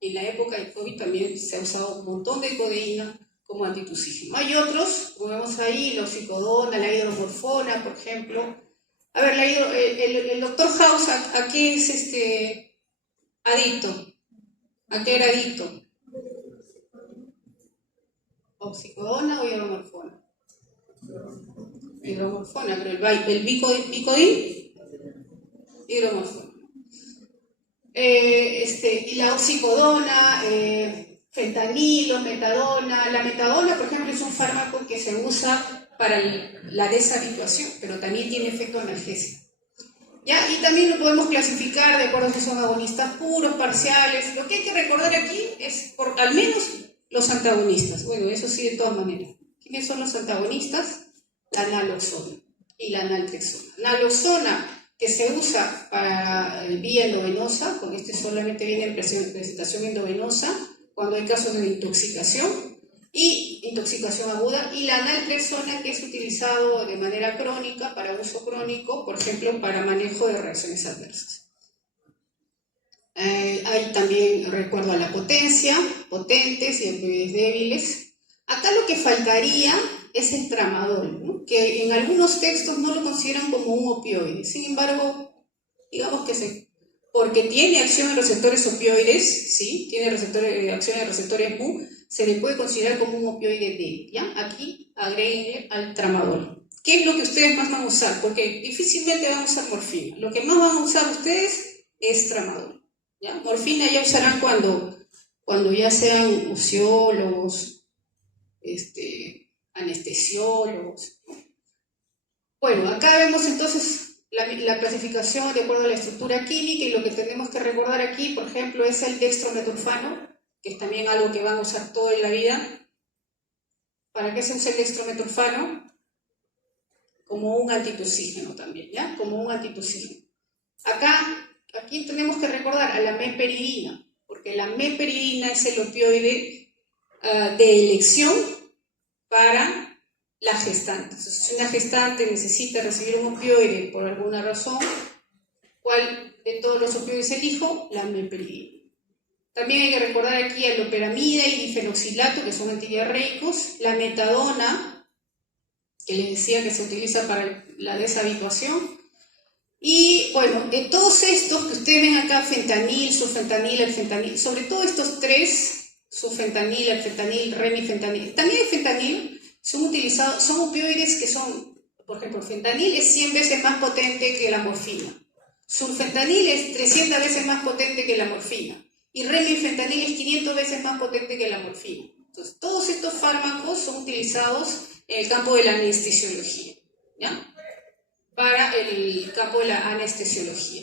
En la época del COVID también se ha usado un montón de codeína como antitusivo. Hay otros, como vemos ahí, la oxicodona, la hidromorfona, por ejemplo. A ver, el doctor House, ¿a qué es adicto? ¿A qué era adicto? ¿Oxicodona o hidromorfona? Hidromorfona, pero el Vicodin, hidromorfona. Y la oxicodona, fentanilo, metadona. La metadona, por ejemplo, es un fármaco que se usa para la deshabituación, pero también tiene efecto analgésico. ¿Ya? Y también lo podemos clasificar de acuerdo a si son agonistas puros, parciales. Lo que hay que recordar aquí es, al menos, los antagonistas. Bueno, eso sí, de todas maneras. ¿Quiénes son los antagonistas? la naloxona y la naltrexona. Naloxona, que se usa para vía endovenosa, porque este solamente viene en presentación endovenosa, cuando hay casos de intoxicación aguda, y la naltrexona, que es utilizado de manera crónica, para uso crónico, por ejemplo, para manejo de reacciones adversas. Hay también recuerdo a la potencia, potentes y opioides débiles. Acá lo que faltaría es el tramadol, ¿no? Que en algunos textos no lo consideran como un opioide. Sin embargo, digamos que porque tiene acción en receptores opioides, ¿sí? Tiene acción en receptores mu, se le puede considerar como un opioide débil, ¿ya? Aquí agréguenle al tramadol. ¿Qué es lo que ustedes más van a usar? Porque difícilmente van a usar morfina. Lo que más van a usar ustedes es tramadol, ¿ya? Morfina ya usarán cuando ya sean usiólogos, anestesiólogos, ¿no? Bueno, acá vemos entonces la clasificación de acuerdo a la estructura química, y lo que tenemos que recordar aquí, por ejemplo, es el dextrometorfano, que es también algo que van a usar toda la vida. ¿Para qué se usa el dextrometorfano? Como un antitussígeno también, ¿ya? Como un antitussígeno. Aquí tenemos que recordar a la meperidina, porque la meperidina es el opioide de elección para la gestante. Entonces, si una gestante necesita recibir un opioide por alguna razón, ¿cuál de todos los opioides elijo? La meperidina. También hay que recordar aquí a loperamida y difenoxilato, que son antidiarreicos, la metadona, que les decía que se utiliza para la deshabituación, y bueno, de todos estos que ustedes ven acá, fentanil, sulfentanil, elfentanil, sobre todo estos tres, sulfentanil, elfentanil, remifentanil, también el fentanil, son opioides que son, por ejemplo, el fentanil es 100 veces más potente que la morfina, sulfentanil es 300 veces más potente que la morfina, y remifentanil es 500 veces más potente que la morfina. Entonces, todos estos fármacos son utilizados en el campo de la anestesiología, ¿ya? Para el campo de la anestesiología.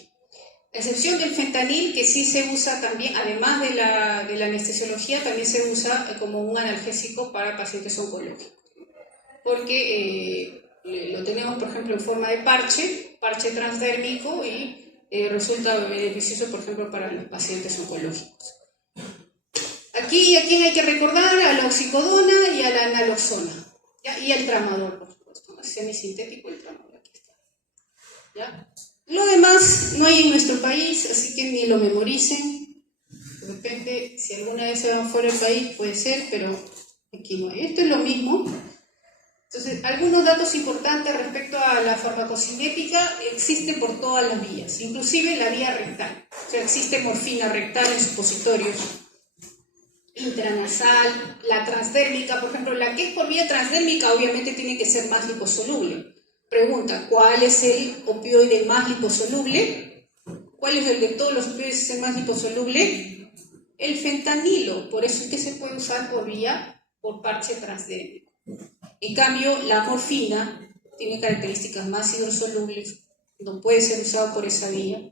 A excepción del fentanil, que sí se usa también, además de la anestesiología, también se usa como un analgésico para pacientes oncológicos. Porque lo tenemos, por ejemplo, en forma de parche transdérmico, y resulta beneficioso, por ejemplo, para los pacientes oncológicos. Aquí, ¿a quién hay que recordar? A la oxicodona y a la naloxona, ¿ya? Y al tramadol, por supuesto, ¿no? Semisintético el tramadol, aquí está, ¿ya? Lo demás no hay en nuestro país, así que ni lo memoricen. De repente, si alguna vez se van fuera del país, puede ser, pero aquí no hay. Esto es lo mismo. Entonces, algunos datos importantes respecto a la farmacocinética: existe por todas las vías, inclusive la vía rectal. O sea, existe morfina rectal en supositorios, intranasal, la transdérmica, por ejemplo, la que es por vía transdérmica obviamente tiene que ser más liposoluble. Pregunta, ¿cuál es el opioide más liposoluble? ¿Cuál es el de todos los opioides el más liposoluble? El fentanilo, por eso es que se puede usar por parche transdérmico. En cambio, la morfina tiene características más hidrosolubles, no puede ser usado por esa vía,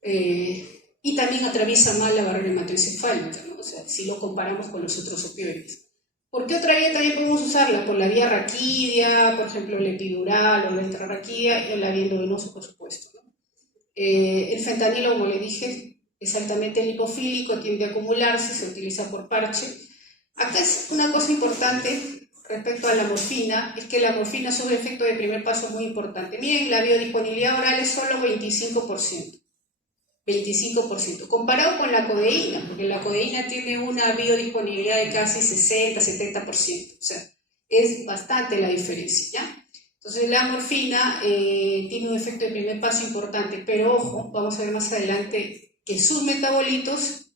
y también atraviesa mal la barrera hematoencefálica, ¿no? O sea, si lo comparamos con los otros opioides. ¿Por qué otra vía también podemos usarla? Por la vía raquídea, por ejemplo, la epidural o la extrarraquídea, y la vía endovenosa, por supuesto, ¿no? El fentanilo, como le dije, es altamente lipofílico, tiende a acumularse, se utiliza por parche. Acá es una cosa importante respecto a la morfina, es que la morfina es un efecto de primer paso muy importante. Miren, la biodisponibilidad oral es solo 25%. 25%, comparado con la codeína, porque la codeína tiene una biodisponibilidad de casi 60-70%, o sea, es bastante la diferencia, ¿ya? Entonces la morfina tiene un efecto de primer paso importante, pero ojo, vamos a ver más adelante que sus metabolitos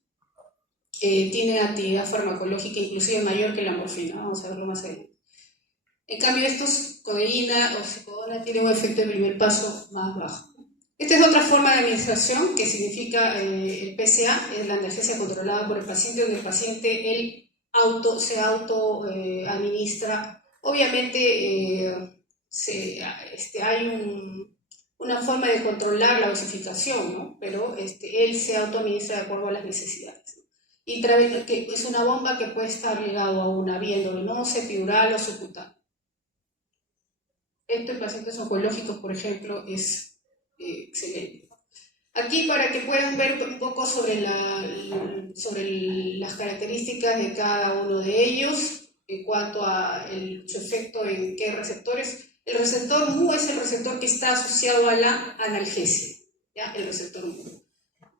tienen actividad farmacológica inclusive mayor que la morfina, vamos a verlo más adelante. En cambio, estos, codeína o oxicodona, tienen un efecto de primer paso más bajo. Esta es otra forma de administración, que significa el PCA, es la analgesia controlada por el paciente, donde el paciente se auto-administra. Obviamente hay una forma de controlar la dosificación, ¿no? Pero él se auto-administra de acuerdo a las necesidades. Que es una bomba que puede estar ligada a una vía endovenosa, epidural o subcutánea. Esto en pacientes oncológicos, por ejemplo, es excelente. Aquí para que puedan ver un poco sobre las características de cada uno de ellos en cuanto a su efecto en qué receptores. El receptor MU es el receptor que está asociado a la analgesia, ¿ya? El receptor MU.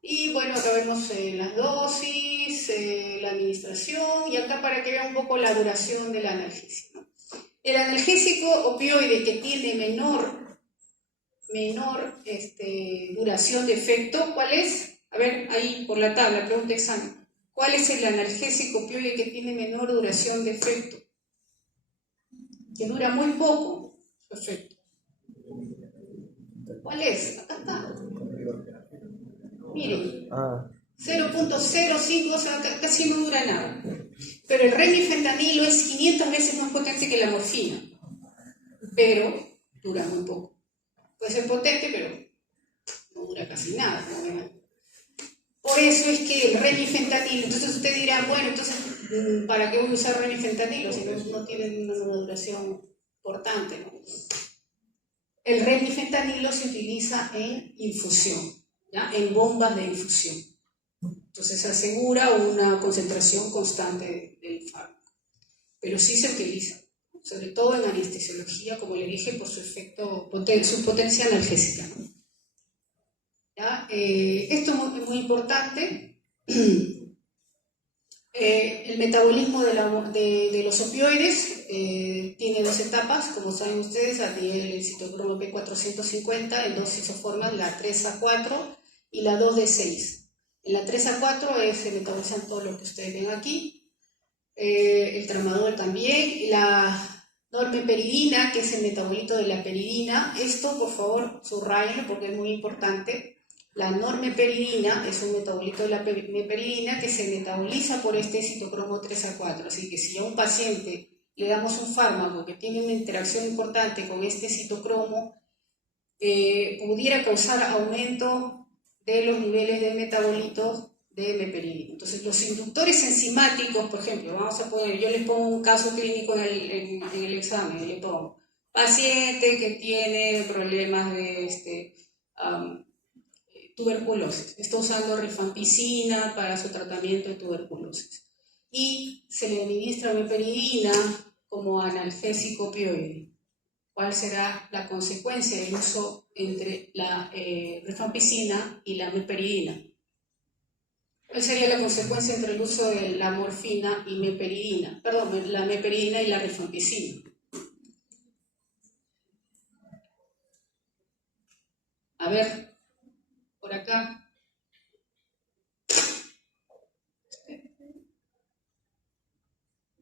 Y bueno, acá vemos las dosis, la administración, y acá para que vean un poco la duración de la analgesia, ¿no? El analgésico opioide que tiene menor duración de efecto, ¿cuál es? A ver, ahí por la tabla, pregunta de examen. ¿Cuál es el analgésico opioide que tiene menor duración de efecto? Que dura muy poco su efecto. ¿Cuál es? Acá está. Miren, 0.05, o sea, casi no dura nada. Pero el remifentanilo es 500 veces más potente que la morfina, pero dura muy poco. Puede ser potente, pero no dura casi nada, ¿no? Por eso es que el remifentanilo, entonces usted dirá, bueno, entonces, ¿para qué voy a usar remifentanilo si no tienen una duración importante, ¿no? El remifentanilo se utiliza en infusión, ¿ya? En bombas de infusión. Entonces se asegura una concentración constante del fármaco. Pero sí se utiliza, sobre todo en anestesiología, como le dije, por su efecto, su potencia analgésica, ¿no? ¿Ya? Esto es muy importante. El metabolismo de los opioides tiene dos etapas, como saben ustedes, a nivel del citocromo P450, en dos isoformas, la 3A4 y la 2D6. En la 3A4 se metabolizan todo lo que ustedes ven aquí, el tramadol también, la normeperidina, que es el metabolito de la peridina. Esto, por favor, subrayenlo porque es muy importante. La normeperidina es un metabolito de la meperidina que se metaboliza por este citocromo 3A4. Así que si a un paciente le damos un fármaco que tiene una interacción importante con este citocromo, pudiera causar aumento de los niveles de metabolitos de meperidina. Entonces, los inductores enzimáticos, por ejemplo, vamos a poner, yo les pongo un caso clínico en el examen, le pongo paciente que tiene problemas de tuberculosis, está usando rifampicina para su tratamiento de tuberculosis y se le administra meperidina como analgésico opioide. ¿Cuál será la consecuencia del uso entre la rifampicina y la meperidina? ¿Cuál sería la consecuencia entre el uso de la morfina y meperidina? Perdón, la meperidina y la rifampicina. A ver. Por acá.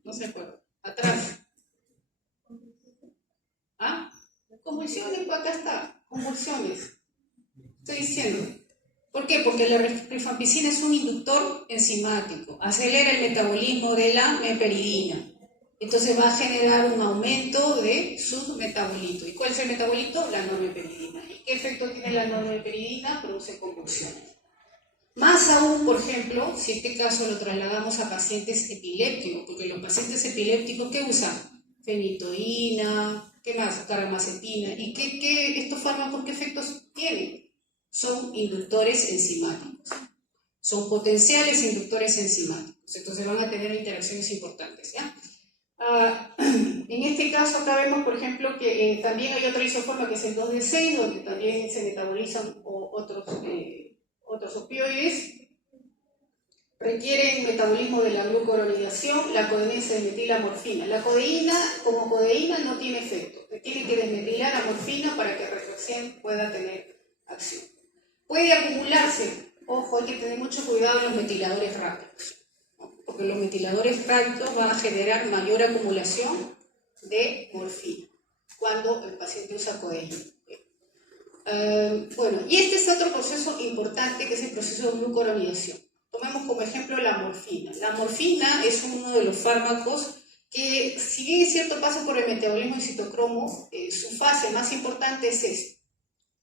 No se acuerda. Atrás. ¿Ah? Convulsiones, pues acá está. Convulsiones. Estoy diciendo. ¿Por qué? Porque la rifampicina es un inductor enzimático. Acelera el metabolismo de la meperidina. Entonces va a generar un aumento de su metabolito. ¿Y cuál es el metabolito? La normeperidina. ¿Y qué efecto tiene la normeperidina? Produce convulsiones. Más aún, por ejemplo, si este caso lo trasladamos a pacientes epilépticos, porque los pacientes epilépticos, ¿qué usan? Fenitoína, ¿qué más? Carbamacetina. ¿Y estos fármacos qué efectos tienen? Son inductores enzimáticos. Son potenciales inductores enzimáticos. Entonces van a tener interacciones importantes, ¿ya? En este caso acá vemos, por ejemplo, que también hay otra isoforma que es el 2D6, donde también se metabolizan otros opioides. Requieren metabolismo de la glucuronidación, la codeína se desmetila a morfina. La codeína, como codeína, no tiene efecto. Se tiene que desmetilar a morfina para que rexoxen pueda tener acción. Puede acumularse. Ojo, hay que tener mucho cuidado en los metiladores rápidos, ¿no? Porque los metiladores rápidos van a generar mayor acumulación de morfina cuando el paciente usa codeína. Bueno, y este es otro proceso importante que es el proceso de glucuronidación. Tomemos como ejemplo la morfina. La morfina es uno de los fármacos que, si bien es cierto, pasa por el metabolismo de citocromo, su fase más importante es esta.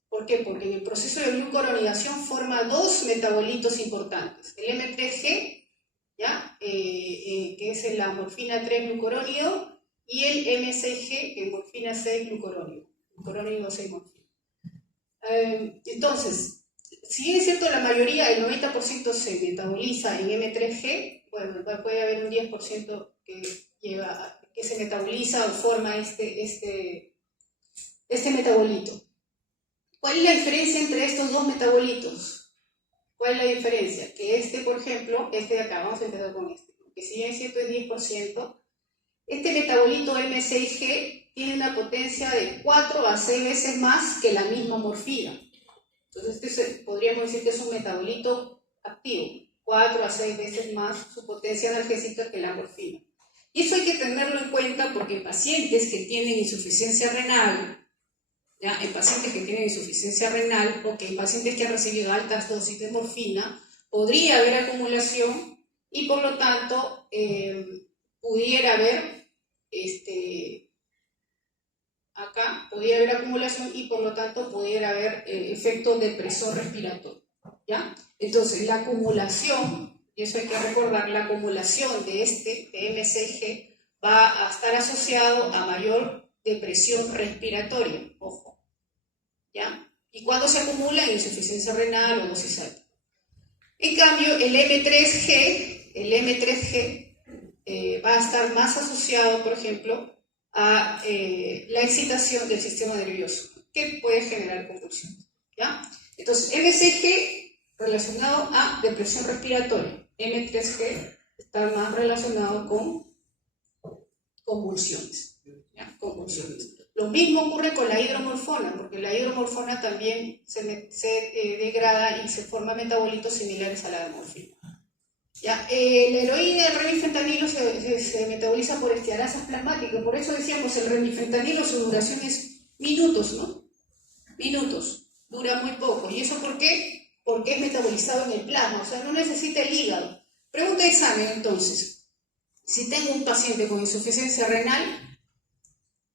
¿Por qué? Porque en el proceso de glucuronidación forma dos metabolitos importantes. El M3G, ¿ya? Que es la morfina 3 glucurónido, y el M6G, que es morfina 6 glucurónido. coronio 2,6-morfina. Entonces, si bien es cierto la mayoría, el 90% se metaboliza en M3G, bueno, puede haber un 10% que se metaboliza o forma este metabolito. ¿Cuál es la diferencia entre estos dos metabolitos? ¿Cuál es la diferencia? Que por ejemplo, de acá, vamos a empezar con que si bien es cierto es 10%, este metabolito M6G tiene una potencia de 4 a 6 veces más que la misma morfina. Entonces podríamos decir que es un metabolito activo, 4 a 6 veces más su potencia analgésica que la morfina. Y eso hay que tenerlo en cuenta porque en pacientes que tienen insuficiencia renal, ¿ya? En pacientes que tienen insuficiencia renal o que en pacientes que han recibido altas dosis de morfina, podría haber acumulación y por lo tanto pudiera haber acá podría haber acumulación y por lo tanto pudiera haber efecto depresor respiratorio, ¿ya? Entonces la acumulación, y eso hay que recordar, la acumulación de M6G va a estar asociado a mayor depresión respiratoria, ojo, ¿ya? Y cuando se acumula en insuficiencia renal o dosis alta. En cambio, el M3G va a estar más asociado, por ejemplo, a la excitación del sistema nervioso, que puede generar convulsiones, ¿ya? Entonces, M6G relacionado a depresión respiratoria, M3G está más relacionado con convulsiones, ¿ya? Convulsiones. Lo mismo ocurre con la hidromorfona, porque la hidromorfona también se degrada y se forma metabolitos similares a la morfina. Ya, la heroína y el remifentanilo se metaboliza por estearasas plasmáticas, por eso decíamos el remifentanilo su duración es minutos, ¿no? Minutos, dura muy poco. ¿Y eso por qué? Porque es metabolizado en el plasma, o sea, no necesita el hígado. Pregunta de examen entonces, si tengo un paciente con insuficiencia renal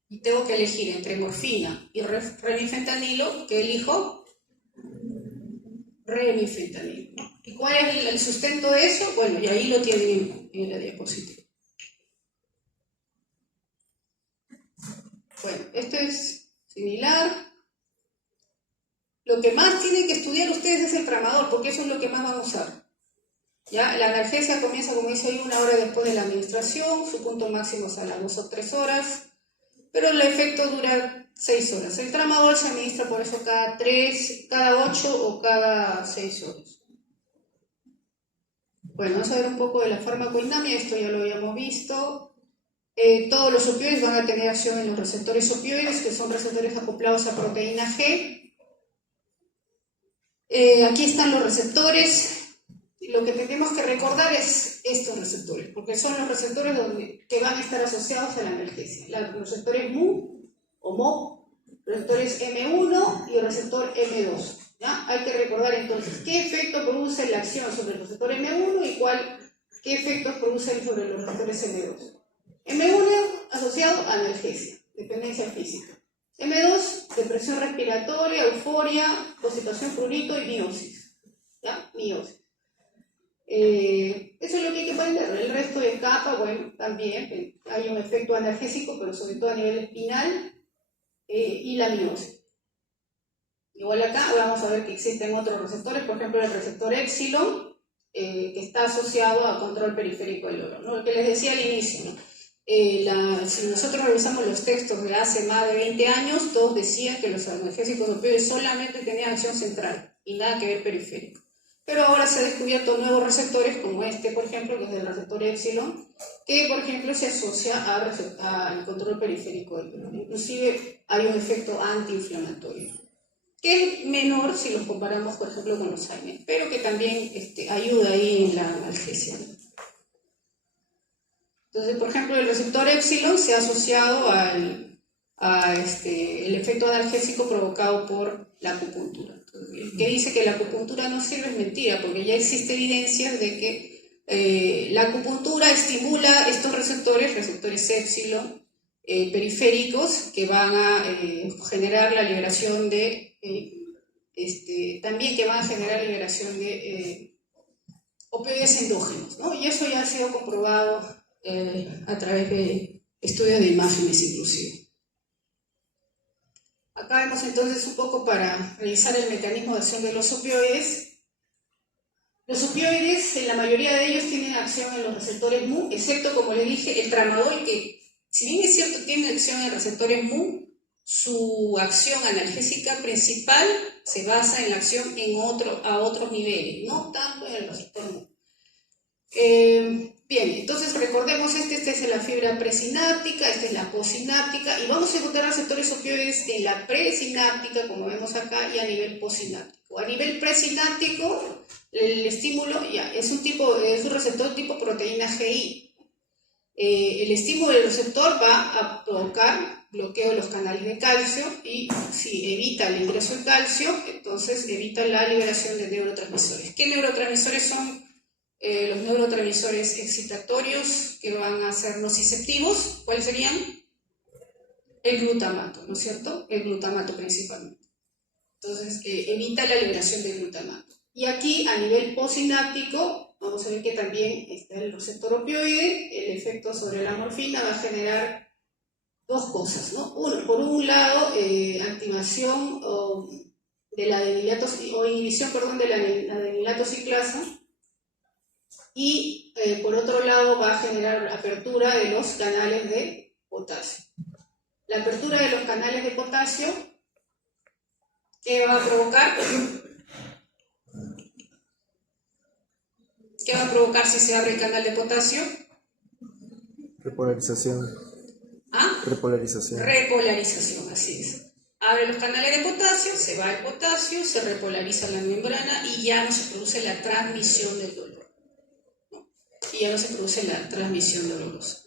y tengo que elegir entre morfina y remifentanilo, ¿qué elijo? Remifentanilo. ¿Y cuál es el sustento de eso? Bueno, y ahí lo tienen en la diapositiva. Bueno, esto es similar. Lo que más tienen que estudiar ustedes es el tramador, porque eso es lo que más van a usar. ¿Ya? La analgesia comienza, como dice ahí, 1 hora después de la administración, su punto máximo es a las 2 o 3 horas, pero el efecto dura 6 horas. El tramador se administra por eso cada 8 o cada 6 horas. Bueno, vamos a ver un poco de la farmacodinamia, esto ya lo habíamos visto. Todos los opioides van a tener acción en los receptores opioides, que son receptores acoplados a proteína G. Aquí están los receptores. Lo que tenemos que recordar es estos receptores, porque son los receptores que van a estar asociados a la analgesia. Los receptores MU o MO, receptores M1 y el receptor M2. ¿Ya? Hay que recordar entonces qué efecto produce la acción sobre el receptor M1 y qué efectos producen sobre los receptores M2. M1 asociado a analgesia, dependencia física. M2, depresión respiratoria, euforia, concentración prurito y miosis. ¿Ya? Miosis. Eso es lo que hay que aprender. El resto escapa, bueno, también hay un efecto analgésico, pero sobre todo a nivel espinal y la miosis. Igual acá vamos a ver que existen otros receptores, por ejemplo el receptor epsilon, que está asociado a control periférico del dolor, ¿no? Lo que les decía al inicio, ¿no? Si nosotros revisamos los textos de hace más de 20 años, todos decían que los analgésicos opioides solamente tenían acción central y nada que ver periférico. Pero ahora se han descubierto nuevos receptores, como por ejemplo, que es el receptor epsilon, que por ejemplo se asocia al control periférico del dolor. Inclusive hay un efecto antiinflamatorio, que es menor si lo comparamos, por ejemplo, con los AINES, pero que también ayuda ahí en la analgesia. Entonces, por ejemplo, el receptor epsilon se ha asociado el efecto analgésico provocado por la acupuntura. Entonces, el que dice que la acupuntura no sirve es mentira, porque ya existe evidencia de que la acupuntura estimula estos receptores epsilon periféricos, que van a generar la liberación de también que van a generar liberación de opioides endógenos, ¿no? Y eso ya ha sido comprobado a través de estudios de imágenes inclusive. Acá vemos entonces un poco para revisar el mecanismo de acción de los opioides. Los opioides, en la mayoría de ellos tienen acción en los receptores mu, excepto, como les dije, el tramadol, que si bien es cierto tiene acción en receptores mu, su acción analgésica principal se basa en la acción a otros niveles, no tanto en el receptor mu. Bien, entonces recordemos, esta es la fibra presináptica, esta es la postsináptica, y vamos a encontrar receptores opioides en la presináptica, como vemos acá, y a nivel postsináptico. A nivel presináptico, el estímulo es un receptor tipo proteína GI. El estímulo del receptor va a provocar bloqueo de los canales de calcio, y si evita el ingreso de calcio, entonces evita la liberación de neurotransmisores. ¿Qué neurotransmisores son? Los neurotransmisores excitatorios que van a ser nociceptivos. ¿Cuáles serían? El glutamato, ¿no es cierto? El glutamato principalmente. Entonces, evita la liberación del glutamato. Y aquí, a nivel postsináptico, vamos a ver que también está el receptor opioide. El efecto sobre la morfina va a generar dos cosas, ¿no? Por un lado, activación de la inhibición de la adenilato ciclasa, y por otro lado va a generar apertura de los canales de potasio. La apertura de los canales de potasio, ¿qué va a provocar? ¿Qué va a provocar si se abre el canal de potasio? Repolarización. ¿Ah? Repolarización. Repolarización, así es. Abre los canales de potasio, se va el potasio, se repolariza la membrana y ya no se produce la transmisión del dolor. Y ya no se produce la transmisión dolorosa.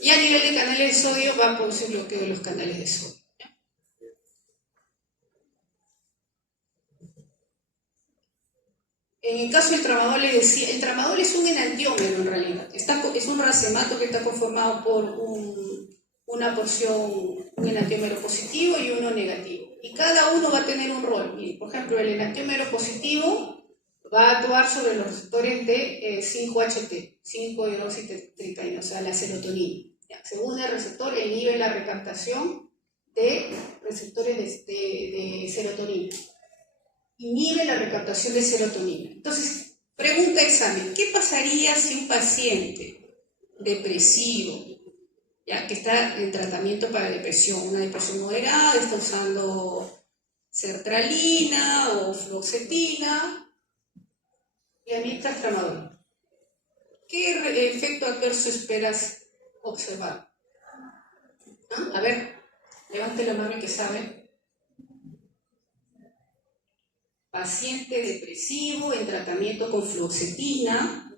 Y a nivel de canales de sodio va a producir bloqueo de los canales de sodio. ¿Ya? En el caso del tramadol, les decía, el tramadol es un enantiómero en realidad. Es un racemato que está conformado por una porción, un enantiómero positivo y uno negativo. Y cada uno va a tener un rol. Y, por ejemplo, el enantiómero positivo va a actuar sobre los receptores de 5-HT, 5-hidroxitriptamina, o sea, la serotonina. Según el receptor, inhibe la recaptación de receptores de serotonina. Inhibe la recaptación de serotonina. Entonces, pregunta examen, ¿qué pasaría si un paciente depresivo, ya que está en tratamiento para depresión, una depresión moderada, está usando sertralina o fluoxetina, le administras tramadol? ¿Qué efecto adverso esperas observar? ¿Ah? A ver, levante la mano el que sabe. Paciente depresivo en tratamiento con fluoxetina,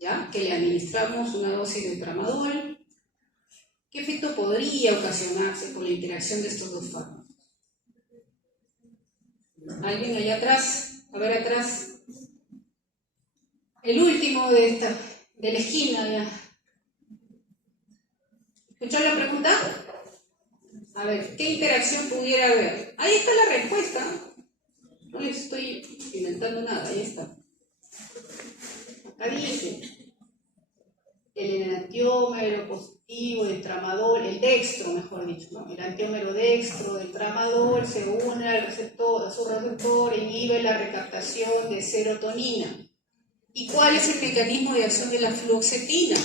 ¿ya? Que le administramos una dosis de tramadol. ¿Qué efecto podría ocasionarse con la interacción de estos dos fármacos? ¿Alguien allá atrás? A ver, atrás. El último de la esquina, ya. ¿Escuchó la pregunta? A ver, ¿qué interacción pudiera haber? Ahí está la respuesta. No les estoy inventando nada, ahí está. Acá dice, el enantiómero positivo del tramadol, el dextro, mejor dicho, ¿no? El enantiómero dextro del tramadol se une a su receptor, inhibe la recaptación de serotonina. ¿Y cuál es el mecanismo de acción de la fluoxetina?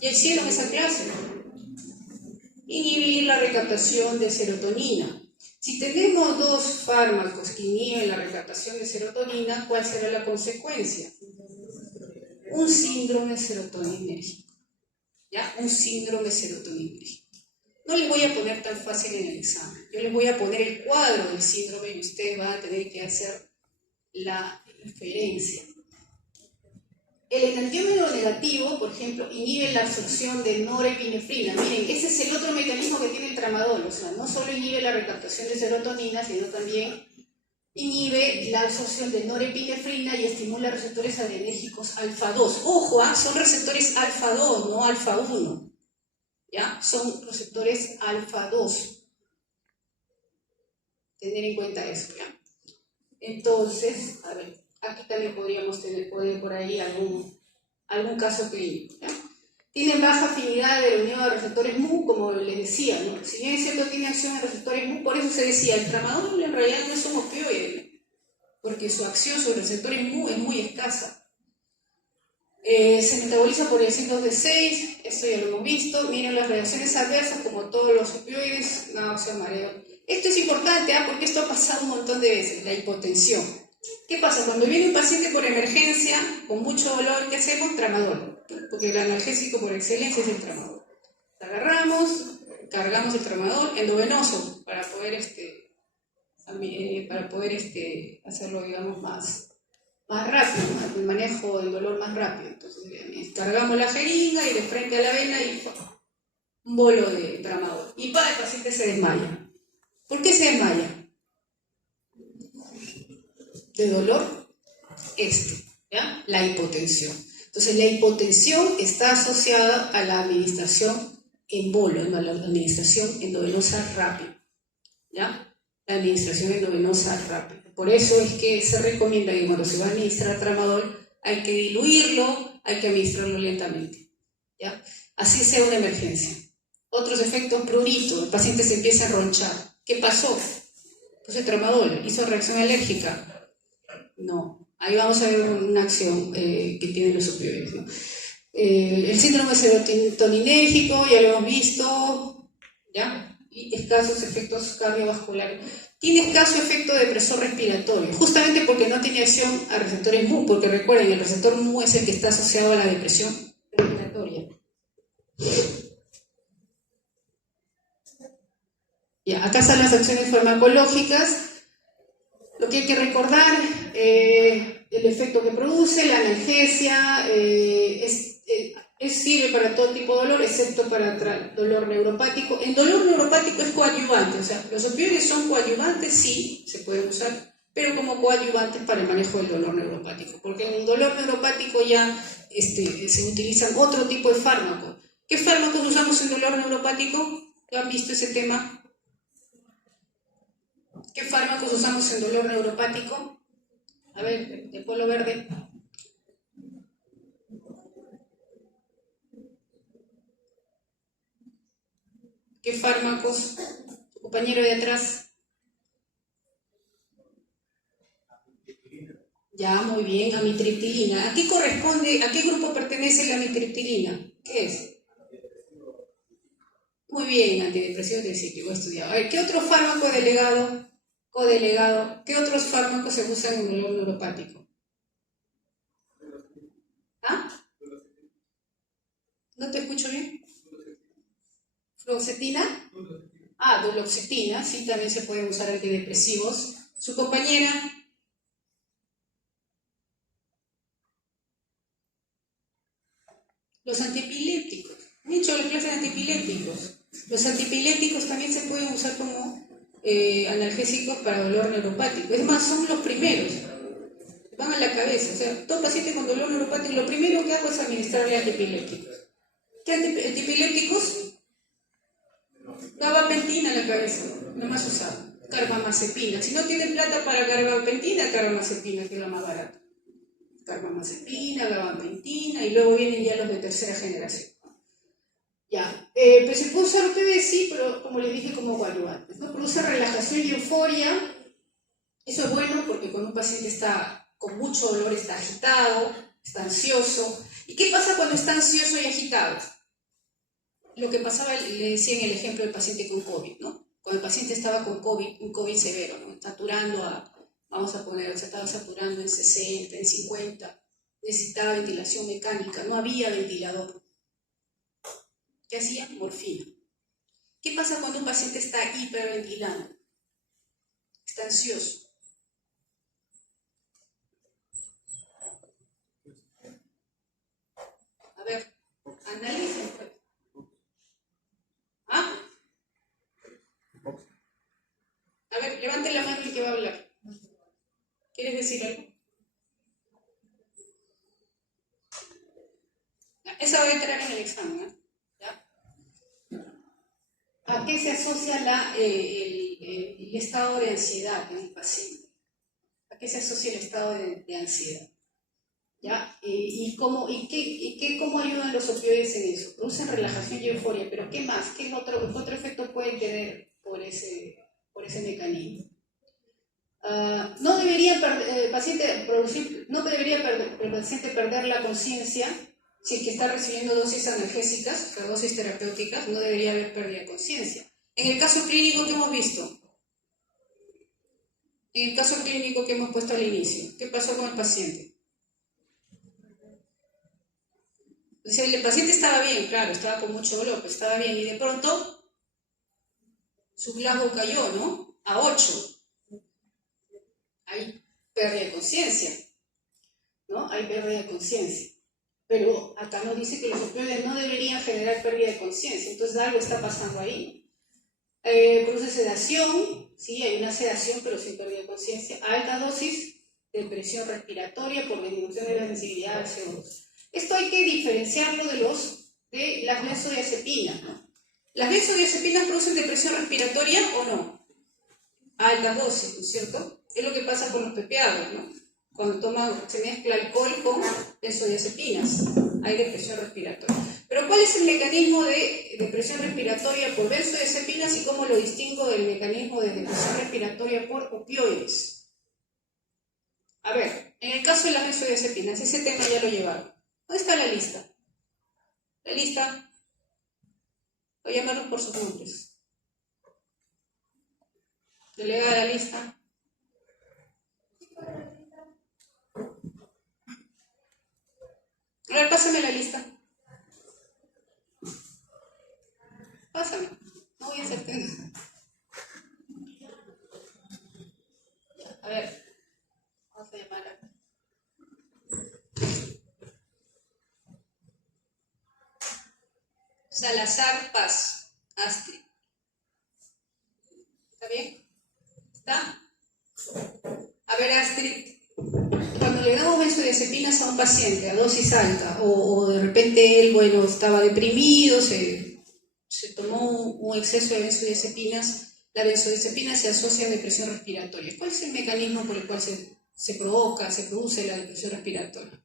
Ya hicieron esa clase. Inhibir la recaptación de serotonina. Si tenemos dos fármacos que inhiben la recaptación de serotonina, ¿cuál será la consecuencia? Un síndrome serotoninérgico. ¿Ya? Un síndrome serotoninérgico. No les voy a poner tan fácil en el examen. Yo les voy a poner el cuadro del síndrome y ustedes van a tener que hacer la inferencia. El enantiómero negativo, por ejemplo, inhibe la absorción de norepinefrina. Miren, ese es el otro mecanismo que tiene el tramadol. O sea, no solo inhibe la recaptación de serotonina, sino también inhibe la absorción de norepinefrina y estimula receptores adrenérgicos alfa-2. Ojo, son receptores alfa-2, no alfa-1. ¿Ya? Son receptores alfa-2. Tener en cuenta eso, ¿ya? Entonces, a ver, aquí también podríamos poner por ahí algún caso clínico, ¿ya? tienen baja afinidad de la unión de receptores Mu, como les decía, ¿no? Si bien es cierto, tiene acción en receptores Mu, por eso se decía, el tramadol en realidad no es un opioide, porque su acción sobre receptores Mu es muy escasa. Se metaboliza por el 100-2D6, esto ya lo hemos visto. Miren las reacciones adversas, como todos los opioides, náusea, mareo. Esto es importante, porque esto ha pasado un montón de veces, la hipotensión. ¿Qué pasa? Cuando viene un paciente por emergencia, con mucho dolor, ¿qué hacemos? Tramadol, porque el analgésico por excelencia es el tramadol. Agarramos, cargamos el tramadol endovenoso para poder, hacerlo, digamos, más rápido, el manejo del dolor más rápido. Entonces, cargamos la jeringa y de frente a la vena y un bolo de tramadol. Y el paciente se desmaya. ¿Por qué se desmaya? De dolor, ¿ya? La hipotensión. Entonces, la hipotensión está asociada a la administración en bolo, a la administración endovenosa rápida, ¿ya? La administración endovenosa rápida. Por eso es que se recomienda que cuando se va a administrar tramadol hay que diluirlo, hay que administrarlo lentamente, ¿ya? Así sea una emergencia. Otros efectos pruritos, el paciente se empieza a ronchar. ¿Qué pasó? Pues el tramadol hizo reacción alérgica. No, ahí vamos a ver una acción que tienen los opioides, ¿no? El síndrome serotoninérgico, ya lo hemos visto, ¿ya? Y escasos efectos cardiovasculares. Tiene escaso efecto depresor respiratorio, justamente porque no tiene acción a receptores Mu, porque recuerden, el receptor Mu es el que está asociado a la depresión respiratoria. Ya, acá están las acciones farmacológicas. Lo que hay que recordar, el efecto que produce, la analgesia, sirve para todo tipo de dolor, excepto para dolor neuropático. En dolor neuropático es coadyuvante, o sea, los opioides son coadyuvantes, sí, se pueden usar, pero como coadyuvantes para el manejo del dolor neuropático, porque en el dolor neuropático ya se utilizan otro tipo de fármacos. ¿Qué fármacos usamos en dolor neuropático? ¿Ya han visto ese tema? ¿Qué fármacos usamos en dolor neuropático? A ver, el polo verde. ¿Qué fármacos? Su compañero de atrás. Ya, muy bien, amitriptilina. ¿A qué corresponde, a qué grupo pertenece la amitriptilina? ¿Qué es? Muy bien, antidepresivo tricíclico, estudiado. A ver, ¿qué otro fármaco codelegado, qué otros fármacos se usan en dolor neuropático? ¿Ah? ¿No te escucho bien? ¿Fluoxetina? Duloxetina, sí, también se pueden usar antidepresivos. ¿Su compañera? Los antiepilépticos. Han hecho la clase de antiepilépticos. Los antiepilépticos también se pueden usar como analgésicos para dolor neuropático. Es más, son los primeros. Van a la cabeza. O sea, todo paciente con dolor neuropático, lo primero que hago es administrarle antiepilépticos. ¿Qué antiepilépticos? Gabapentina en la cabeza, lo más usado. Carbamazepina. Si no tienen plata para gabapentina, carbamazepina, que es la más barata. Carbamazepina, gabapentina, y luego vienen ya los de tercera generación. Ya, pero se puede usar ustedes, sí, pero como les dije, como coadyuvantes, ¿no? Produce relajación y euforia. Eso es bueno porque cuando un paciente está con mucho dolor, está agitado, está ansioso. ¿Y qué pasa cuando está ansioso y agitado? Lo que pasaba, le decía en el ejemplo del paciente con COVID, ¿no? Cuando el paciente estaba con COVID, un COVID severo, ¿no? Saturando estaba saturando en 60, en 50, necesitaba ventilación mecánica, no había ventilador. ¿Qué hacía? Morfina. ¿Qué pasa cuando un paciente está hiperventilando? Está ansioso. A ver, analicen. ¿Ah? A ver, levante la mano el que va a hablar. ¿Quieres decir algo? Esa va a entrar en el examen, ¿eh? ¿Ya? ¿A qué se asocia el estado de ansiedad en el paciente? ¿A qué se asocia el estado de ansiedad? ¿ya? ¿Cómo ayudan los opioides en eso? Producen relajación y euforia, pero ¿qué más? ¿Qué otro efecto pueden tener por ese mecanismo? No debería el paciente perder la conciencia si es que está recibiendo dosis analgésicas, o sea, dosis terapéuticas, no debería haber pérdida de conciencia. En el caso clínico que hemos visto, en el caso clínico que hemos puesto al inicio, ¿qué pasó con el paciente? O sea, el paciente estaba bien, claro, estaba con mucho dolor, pero estaba bien, y de pronto su Glasgow cayó, ¿no? A 8. Hay pérdida de conciencia, ¿no? Hay pérdida de conciencia. Pero acá nos dice que los opioides no deberían generar pérdida de conciencia, entonces algo está pasando ahí. Produce sedación, sí, hay una sedación, pero sin pérdida de conciencia. Alta dosis de presión respiratoria por disminución de la sensibilidad al CO2. Esto hay que diferenciarlo de las benzodiazepinas, ¿no? ¿Las benzodiazepinas producen depresión respiratoria o no? A altas dosis, ¿no es cierto? Es lo que pasa con los pepeados, ¿no? Cuando se mezcla alcohol con benzodiazepinas, hay depresión respiratoria. Pero ¿cuál es el mecanismo de depresión respiratoria por benzodiazepinas y cómo lo distingo del mecanismo de depresión respiratoria por opioides? A ver, en el caso de las benzodiazepinas, ese tema ya lo llevaron. ¿Dónde está la lista? La lista, voy a llamarlos por sus nombres. Delegada la lista. A ver, pásame la lista. Pásame. No voy a hacer temas. A ver. Vamos a llamar a... Salazar Paz. Astrid. ¿Está bien? ¿Está? A ver, Astrid. Cuando le damos benzodiazepinas a un paciente a dosis alta o de repente él, bueno, estaba deprimido, se tomó un exceso de benzodiazepinas, la benzodiazepina se asocia a depresión respiratoria. ¿Cuál es el mecanismo por el cual se produce la depresión respiratoria?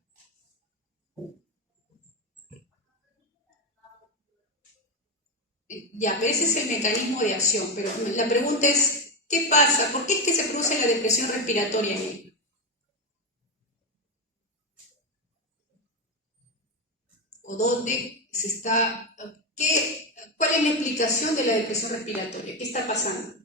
Ya, pero ese es el mecanismo de acción, pero la pregunta es, ¿qué pasa? ¿Por qué es que se produce la depresión respiratoria en él? ¿O dónde se está? ¿Cuál es la explicación de la depresión respiratoria? ¿Qué está pasando?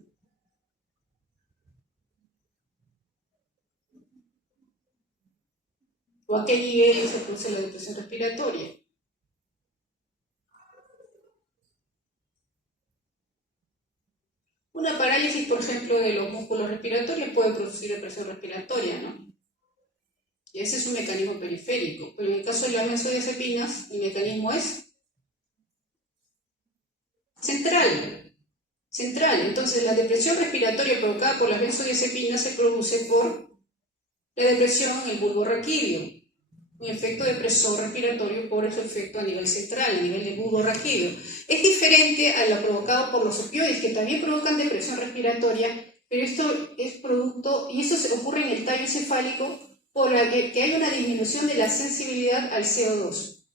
¿O a qué nivel se produce la depresión respiratoria? Una parálisis, por ejemplo, de los músculos respiratorios puede producir depresión respiratoria, ¿no? Y ese es un mecanismo periférico. Pero en el caso de las benzodiazepinas, el mecanismo es central. Entonces, la depresión respiratoria provocada por las benzodiazepinas se produce por la depresión en el bulbo raquídeo. Un efecto depresor respiratorio por ese efecto a nivel central, a nivel del bulbo raquídeo. Es diferente a lo provocado por los opioides, que también provocan depresión respiratoria, pero esto es producto, y esto se ocurre en el tallo encefálico, por la que hay una disminución de la sensibilidad al CO2.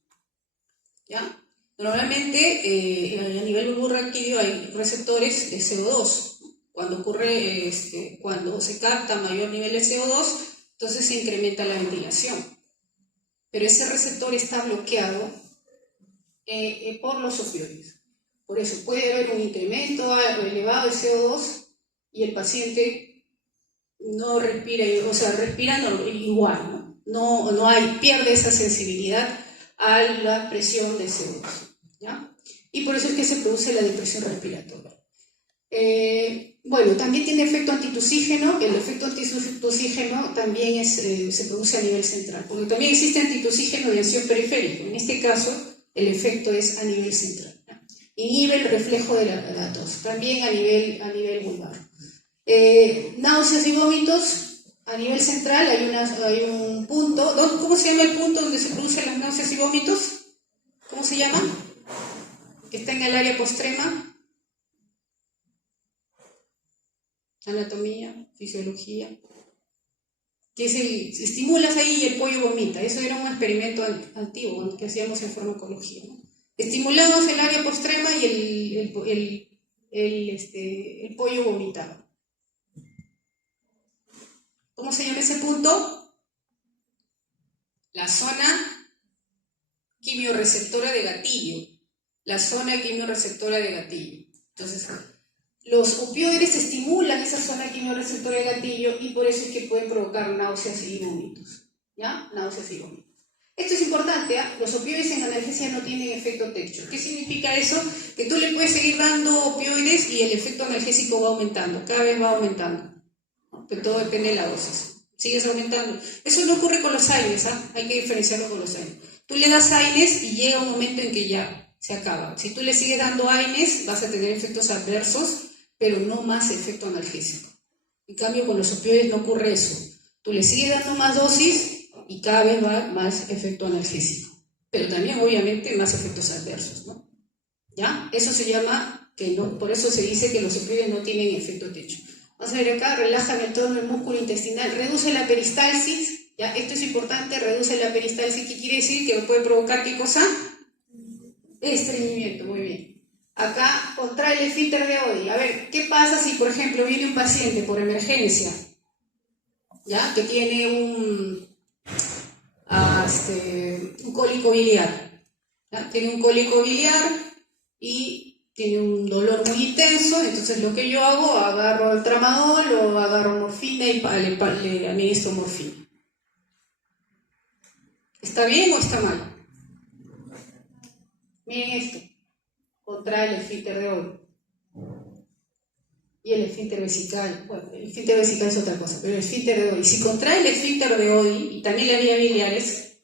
¿Ya? Normalmente a nivel bulbo raquídeo hay receptores de CO2. Cuando se capta mayor nivel de CO2, entonces se incrementa la ventilación. Pero ese receptor está bloqueado por los opioides. Por eso puede haber un incremento elevado de CO2 y el paciente no respira, o sea, respira igual, ¿no? Pierde esa sensibilidad a la presión de CO2, ¿ya? Y por eso es que se produce la depresión respiratoria. Bueno, también tiene efecto antitusígeno. El efecto antitusígeno también se produce a nivel central, porque también existe antitusígeno de acción periférico. En este caso, el efecto es a nivel central, ¿no? Inhibe el reflejo de la tos, también a nivel vulvar. Náuseas y vómitos, a nivel central hay un punto. ¿Cómo se llama el punto donde se producen las náuseas y vómitos? ¿Cómo se llama? Que está en el área postrema. Anatomía, fisiología. que es estimulas ahí y el pollo vomita. Eso era un experimento antiguo que hacíamos en farmacología, ¿no? Estimulamos el área postrema y el pollo vomitaba. ¿Cómo se llama ese punto? La zona quimiorreceptora de gatillo. La zona quimiorreceptora de gatillo. Entonces, los opioides estimulan esa zona quimiorreceptora de gatillo y por eso es que pueden provocar náuseas y vómitos. ¿Ya? Náuseas y vómitos. Esto es importante, ¿eh? Los opioides en analgesia no tienen efecto techo. ¿Qué significa eso? Que tú le puedes seguir dando opioides y el efecto analgésico va aumentando, cada vez va aumentando, ¿no? Pero todo depende de la dosis. Sigues aumentando. Eso no ocurre con los AINES, ¿eh? Hay que diferenciarlo con los AINES. Tú le das AINES y llega un momento en que ya se acaba. Si tú le sigues dando AINES, vas a tener efectos adversos, pero no más efecto analgésico. En cambio, con los opioides no ocurre eso. Tú le sigues dando más dosis y cada vez va más efecto analgésico, pero también obviamente más efectos adversos, ¿no? ¿Ya? Eso se llama, que no, por eso se dice que los opioides no tienen efecto techo. Vamos a ver acá, relajan el tono del músculo intestinal, reduce la peristalsis, ¿ya? Esto es importante, reduce la peristalsis, ¿qué quiere decir? Que puede provocar ¿qué cosa? Estreñimiento, muy bien. Acá contrae el esfínter de Oddi. A ver, ¿qué pasa si por ejemplo viene un paciente por emergencia, ¿ya? Que tiene un cólico biliar, ¿ya? Tiene un cólico biliar y tiene un dolor muy intenso, entonces lo que yo hago, agarro el tramadol o agarro morfina y le administro morfina. ¿Está bien o está mal? Miren esto, contrae el esfínter de Oddi. Y el esfínter vesical, bueno, el esfínter vesical es otra cosa, pero el esfínter de Oddi, si contrae el esfínter de Oddi y también las vías biliares,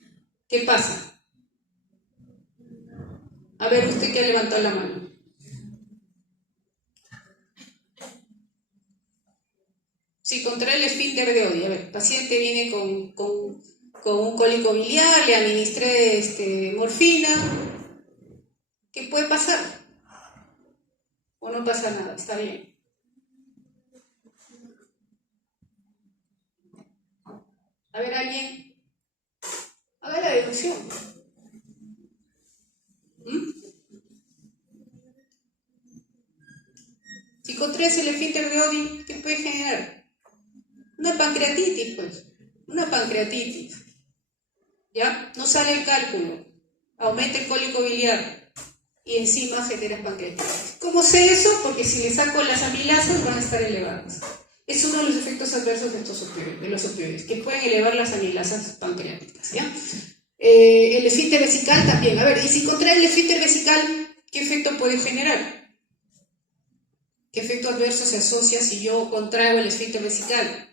¿qué pasa? A ver, usted que ha levantado la mano. Si contrae el esfínter de Oddi, a ver, el paciente viene con un cólico biliar, le administré morfina, ¿qué puede pasar? O no pasa nada, está bien. A ver, alguien, haga la deducción. Si contraes el esfínter de Oddi, ¿qué puede generar? Una pancreatitis, pues. Una pancreatitis. ¿Ya? No sale el cálculo. Aumenta el cólico biliar. Y encima generas pancreatitis. ¿Cómo sé eso? Porque si le saco las amilasas van a estar elevadas. Es uno de los efectos adversos de los opioides, que pueden elevar las amilasas pancreáticas, ¿ya? El esfínter vesical también. A ver, y si contrae el esfínter vesical, ¿qué efecto puede generar? ¿Qué efecto adverso se asocia si yo contraigo el esfínter vesical?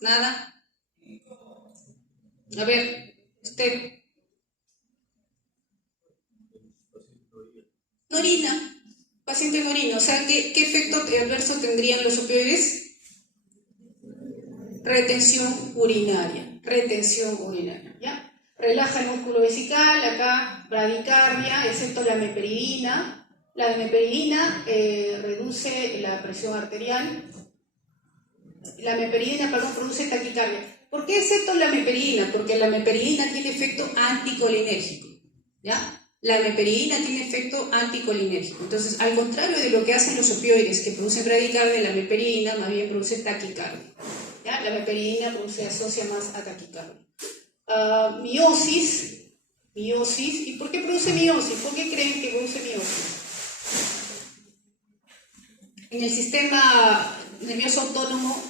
¿Nada? A ver, usted. No orina. Paciente no orina. O sea, ¿qué efecto adverso tendrían los opioides? Retención urinaria. Retención urinaria, ¿ya? Relaja el músculo vesical, acá bradicardia, excepto la meperidina. La meperidina reduce la presión arterial. La meperidina, perdón, produce taquicardia. ¿Por qué excepto la meperidina? Porque la meperidina tiene efecto anticolinérgico, ¿ya? La meperidina tiene efecto anticolinérgico. Entonces, al contrario de lo que hacen los opioides que producen bradicardia, la meperidina más bien produce taquicardia, ¿ya? La meperidina se asocia más a taquicardia. Miosis. ¿Y por qué produce miosis? ¿Por qué creen que produce miosis? En el sistema nervioso autónomo,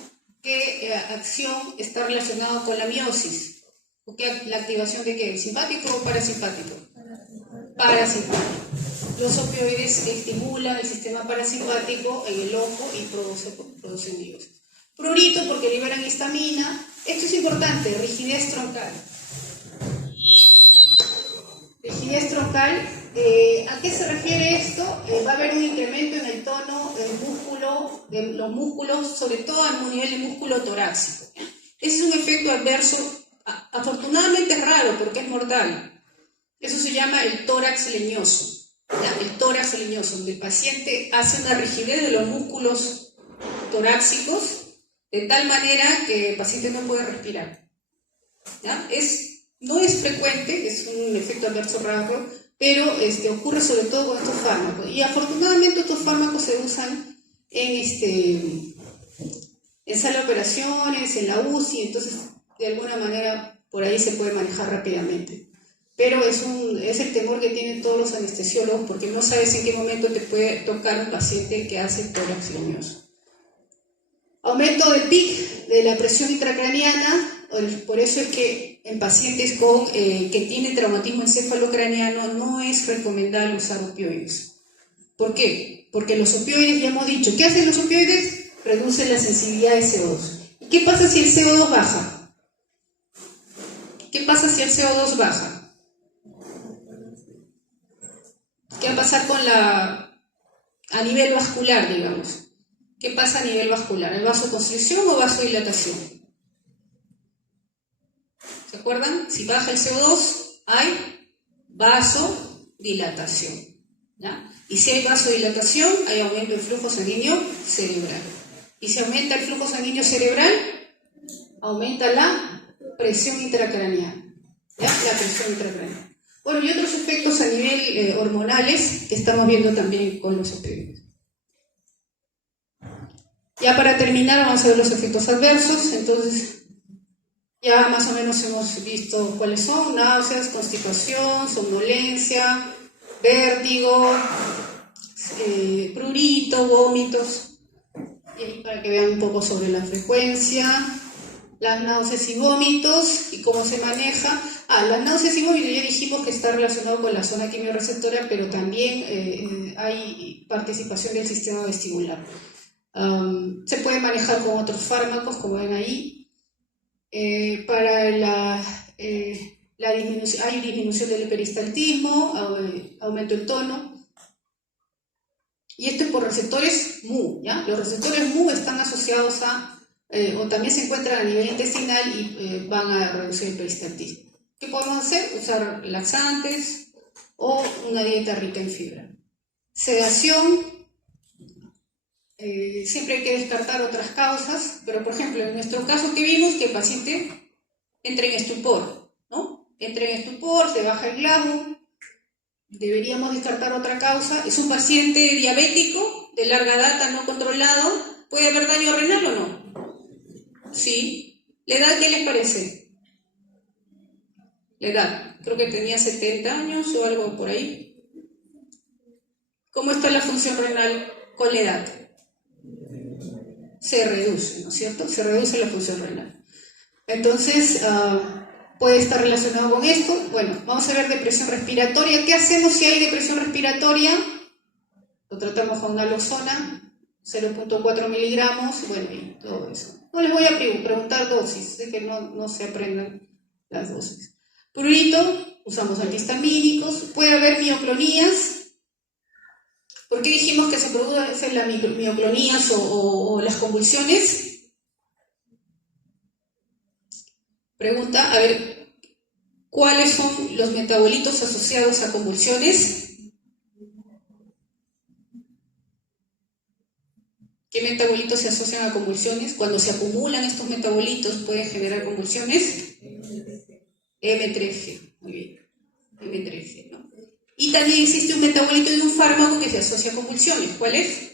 ¿qué acción está relacionada con la miosis? ¿O la activación de qué? ¿Simpático o parasimpático? Parasimpático. Los opioides estimulan el sistema parasimpático en el ojo y producen miosis. Prurito porque liberan histamina. Esto es importante, rigidez troncal. Rigidez troncal, ¿a qué se refiere esto? Va a haber un incremento en el tono del músculo, de los músculos, sobre todo a nivel de músculo torácico. Ese es un efecto adverso, afortunadamente es raro porque es mortal. Eso se llama el tórax leñoso. ¿Ya? El tórax leñoso, donde el paciente hace una rigidez de los músculos torácicos de tal manera que el paciente no puede respirar. ¿Ya? No es frecuente, es un efecto adverso raro, pero ocurre sobre todo con estos fármacos. Y afortunadamente estos fármacos se usan en sala de operaciones, en la UCI, entonces de alguna manera por ahí se puede manejar rápidamente. Pero es el temor que tienen todos los anestesiólogos, porque no sabes en qué momento te puede tocar un paciente que hace tórax leñoso. Aumento del PIC, de la presión intracraneana, por eso es que en pacientes que tienen traumatismo encefalocraneano no es recomendable usar opioides. ¿Por qué? Porque los opioides, ya hemos dicho, ¿qué hacen los opioides? Reducen la sensibilidad de CO2. ¿Y qué pasa si el CO2 baja? ¿Qué pasa si el CO2 baja? ¿Qué va a pasar a nivel vascular, digamos? ¿Qué pasa a nivel vascular? ¿Hay vasoconstricción o vasodilatación? ¿Se acuerdan? Si baja el CO2, hay vasodilatación. ¿Ya? Y si hay vasodilatación, hay aumento del flujo sanguíneo cerebral. Y si aumenta el flujo sanguíneo cerebral, aumenta la presión intracraneal. ¿Ya? La presión intracraneal. Bueno, y otros efectos a nivel hormonales que estamos viendo también con los opioides. Ya para terminar vamos a ver los efectos adversos. Entonces ya más o menos hemos visto cuáles son: náuseas, constipación, somnolencia, vértigo, prurito, vómitos. Y ahí para que vean un poco sobre la frecuencia, las náuseas y vómitos y cómo se maneja. Las náuseas y vómitos ya dijimos que está relacionado con la zona quimiorreceptora, pero también hay participación del sistema vestibular. Se puede manejar con otros fármacos, como ven ahí. Para hay disminución del peristaltismo, aumento del tono. Y esto es por receptores MU, ¿ya? Los receptores MU están asociados o también se encuentran a nivel intestinal y van a reducir el peristaltismo. ¿Qué podemos hacer? Usar laxantes o una dieta rica en fibra. Sedación. Siempre hay que descartar otras causas, pero por ejemplo, en nuestro caso que vimos que el paciente entra en estupor, ¿no? Entra en estupor, se baja el glabo, deberíamos descartar otra causa. Es un paciente diabético de larga data no controlado, ¿puede haber daño renal o no? Sí. ¿La edad qué les parece? La edad, creo que tenía 70 años o algo por ahí. ¿Cómo está la función renal con la edad? Se reduce, ¿no es cierto? Se reduce la función renal. Entonces, puede estar relacionado con esto. Bueno, vamos a ver depresión respiratoria. ¿Qué hacemos si hay depresión respiratoria? Lo tratamos con naloxona, 0.4 miligramos, bueno, y todo eso. No les voy a preguntar dosis, sé que no se aprendan las dosis. Prurito, usamos antihistamínicos. Puede haber mioclonías. ¿Por qué dijimos que se producen las mioclonías o las convulsiones? Pregunta, a ver, ¿cuáles son los metabolitos asociados a convulsiones? ¿Qué metabolitos se asocian a convulsiones? Cuando se acumulan estos metabolitos pueden generar convulsiones. M3G, muy bien, M3G, ¿no? Y también existe un metabolito de un fármaco que se asocia a convulsiones. ¿Cuál es?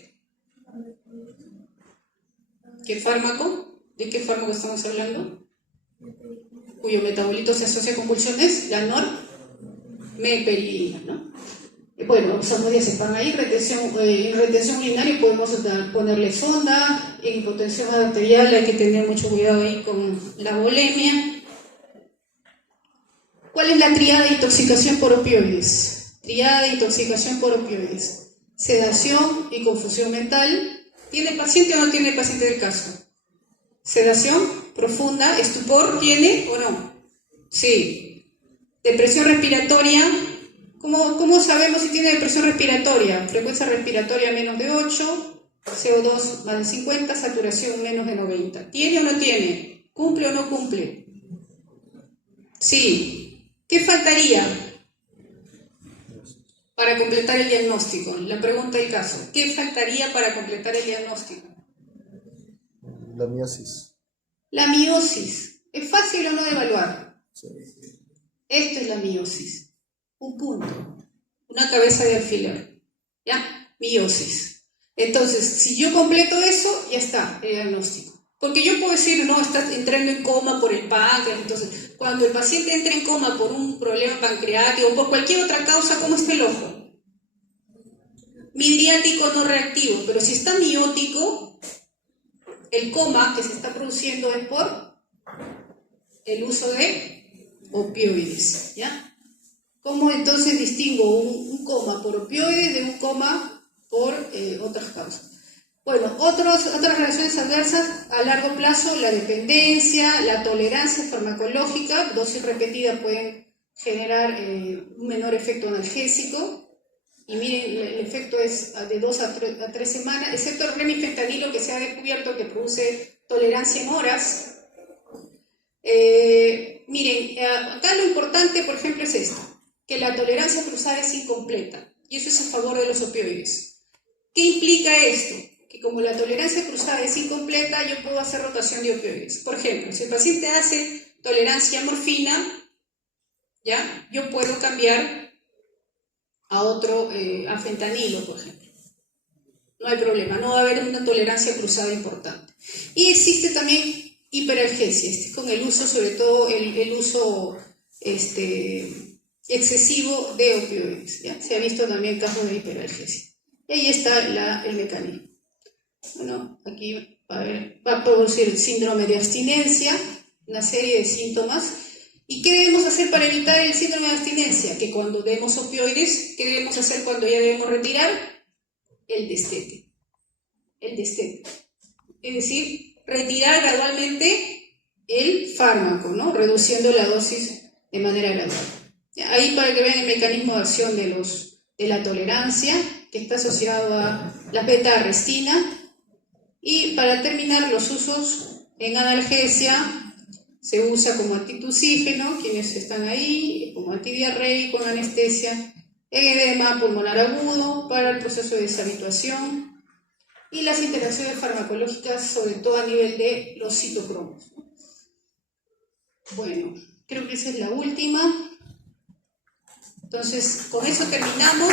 ¿Qué fármaco? ¿De qué fármaco estamos hablando? Cuyo metabolito se asocia a convulsiones, la normeperidina, ¿no? Bueno, usamos diazepam ahí, en retención urinaria podemos ponerle sonda, en hipotensión arterial hay que tener mucho cuidado ahí con la bulimia. ¿Cuál es la triada de intoxicación por opioides? Triada de intoxicación por opioides. Sedación y confusión mental. ¿Tiene paciente o no tiene paciente del caso? Sedación profunda, estupor, ¿tiene o no? Sí. Depresión respiratoria. ¿Cómo sabemos si tiene depresión respiratoria? Frecuencia respiratoria menos de 8, CO2 más de 50, saturación menos de 90. ¿Tiene o no tiene? ¿Cumple o no cumple? Sí. ¿Qué faltaría para completar el diagnóstico? La pregunta del caso. ¿Qué faltaría para completar el diagnóstico? La miosis. La miosis. ¿Es fácil o no de evaluar? Sí. Esto es la miosis. Un punto. Una cabeza de alfiler. ¿Ya? Miosis. Entonces, si yo completo eso, ya está el diagnóstico. Porque yo puedo decir, no, está entrando en coma por el páncreas. Entonces, cuando el paciente entra en coma por un problema pancreático o por cualquier otra causa, ¿cómo está el ojo? Midriático no reactivo. Pero si está miótico, el coma que se está produciendo es por el uso de opioides. ¿Ya? ¿Cómo entonces distingo un coma por opioides de un coma por otras causas? Bueno, otras reacciones adversas a largo plazo, la dependencia, la tolerancia farmacológica, dosis repetida pueden generar un menor efecto analgésico, y miren, el efecto es de 2 a 3 semanas, excepto el remifentanilo que se ha descubierto que produce tolerancia en horas. Miren, acá lo importante, por ejemplo, es esto, que la tolerancia cruzada es incompleta, y eso es a favor de los opioides. ¿Qué implica esto? Que como la tolerancia cruzada es incompleta, yo puedo hacer rotación de opioides. Por ejemplo, si el paciente hace tolerancia a morfina, ¿ya? Yo puedo cambiar a otro, a fentanilo, por ejemplo. No hay problema, no va a haber una tolerancia cruzada importante. Y existe también hiperalgesia, con el uso, sobre todo el uso excesivo de opioides, ¿ya? Se ha visto también casos de hiperalgesia. Y ahí está el mecanismo. Bueno, aquí va a producir síndrome de abstinencia, una serie de síntomas. ¿Y qué debemos hacer para evitar el síndrome de abstinencia? Que cuando demos opioides, ¿qué debemos hacer cuando ya debemos retirar? El destete. El destete. Es decir, retirar gradualmente el fármaco, ¿no? Reduciendo la dosis de manera gradual. Ahí para que vean el mecanismo de acción de la tolerancia, que está asociado a la beta-arrestina. Y para terminar, los usos en analgesia se usa como antitusígeno, quienes están ahí, como antidiarreico en anestesia, en edema pulmonar agudo para el proceso de deshabituación, y las interacciones farmacológicas, sobre todo a nivel de los citocromos. Bueno, creo que esa es la última. Entonces, con eso terminamos.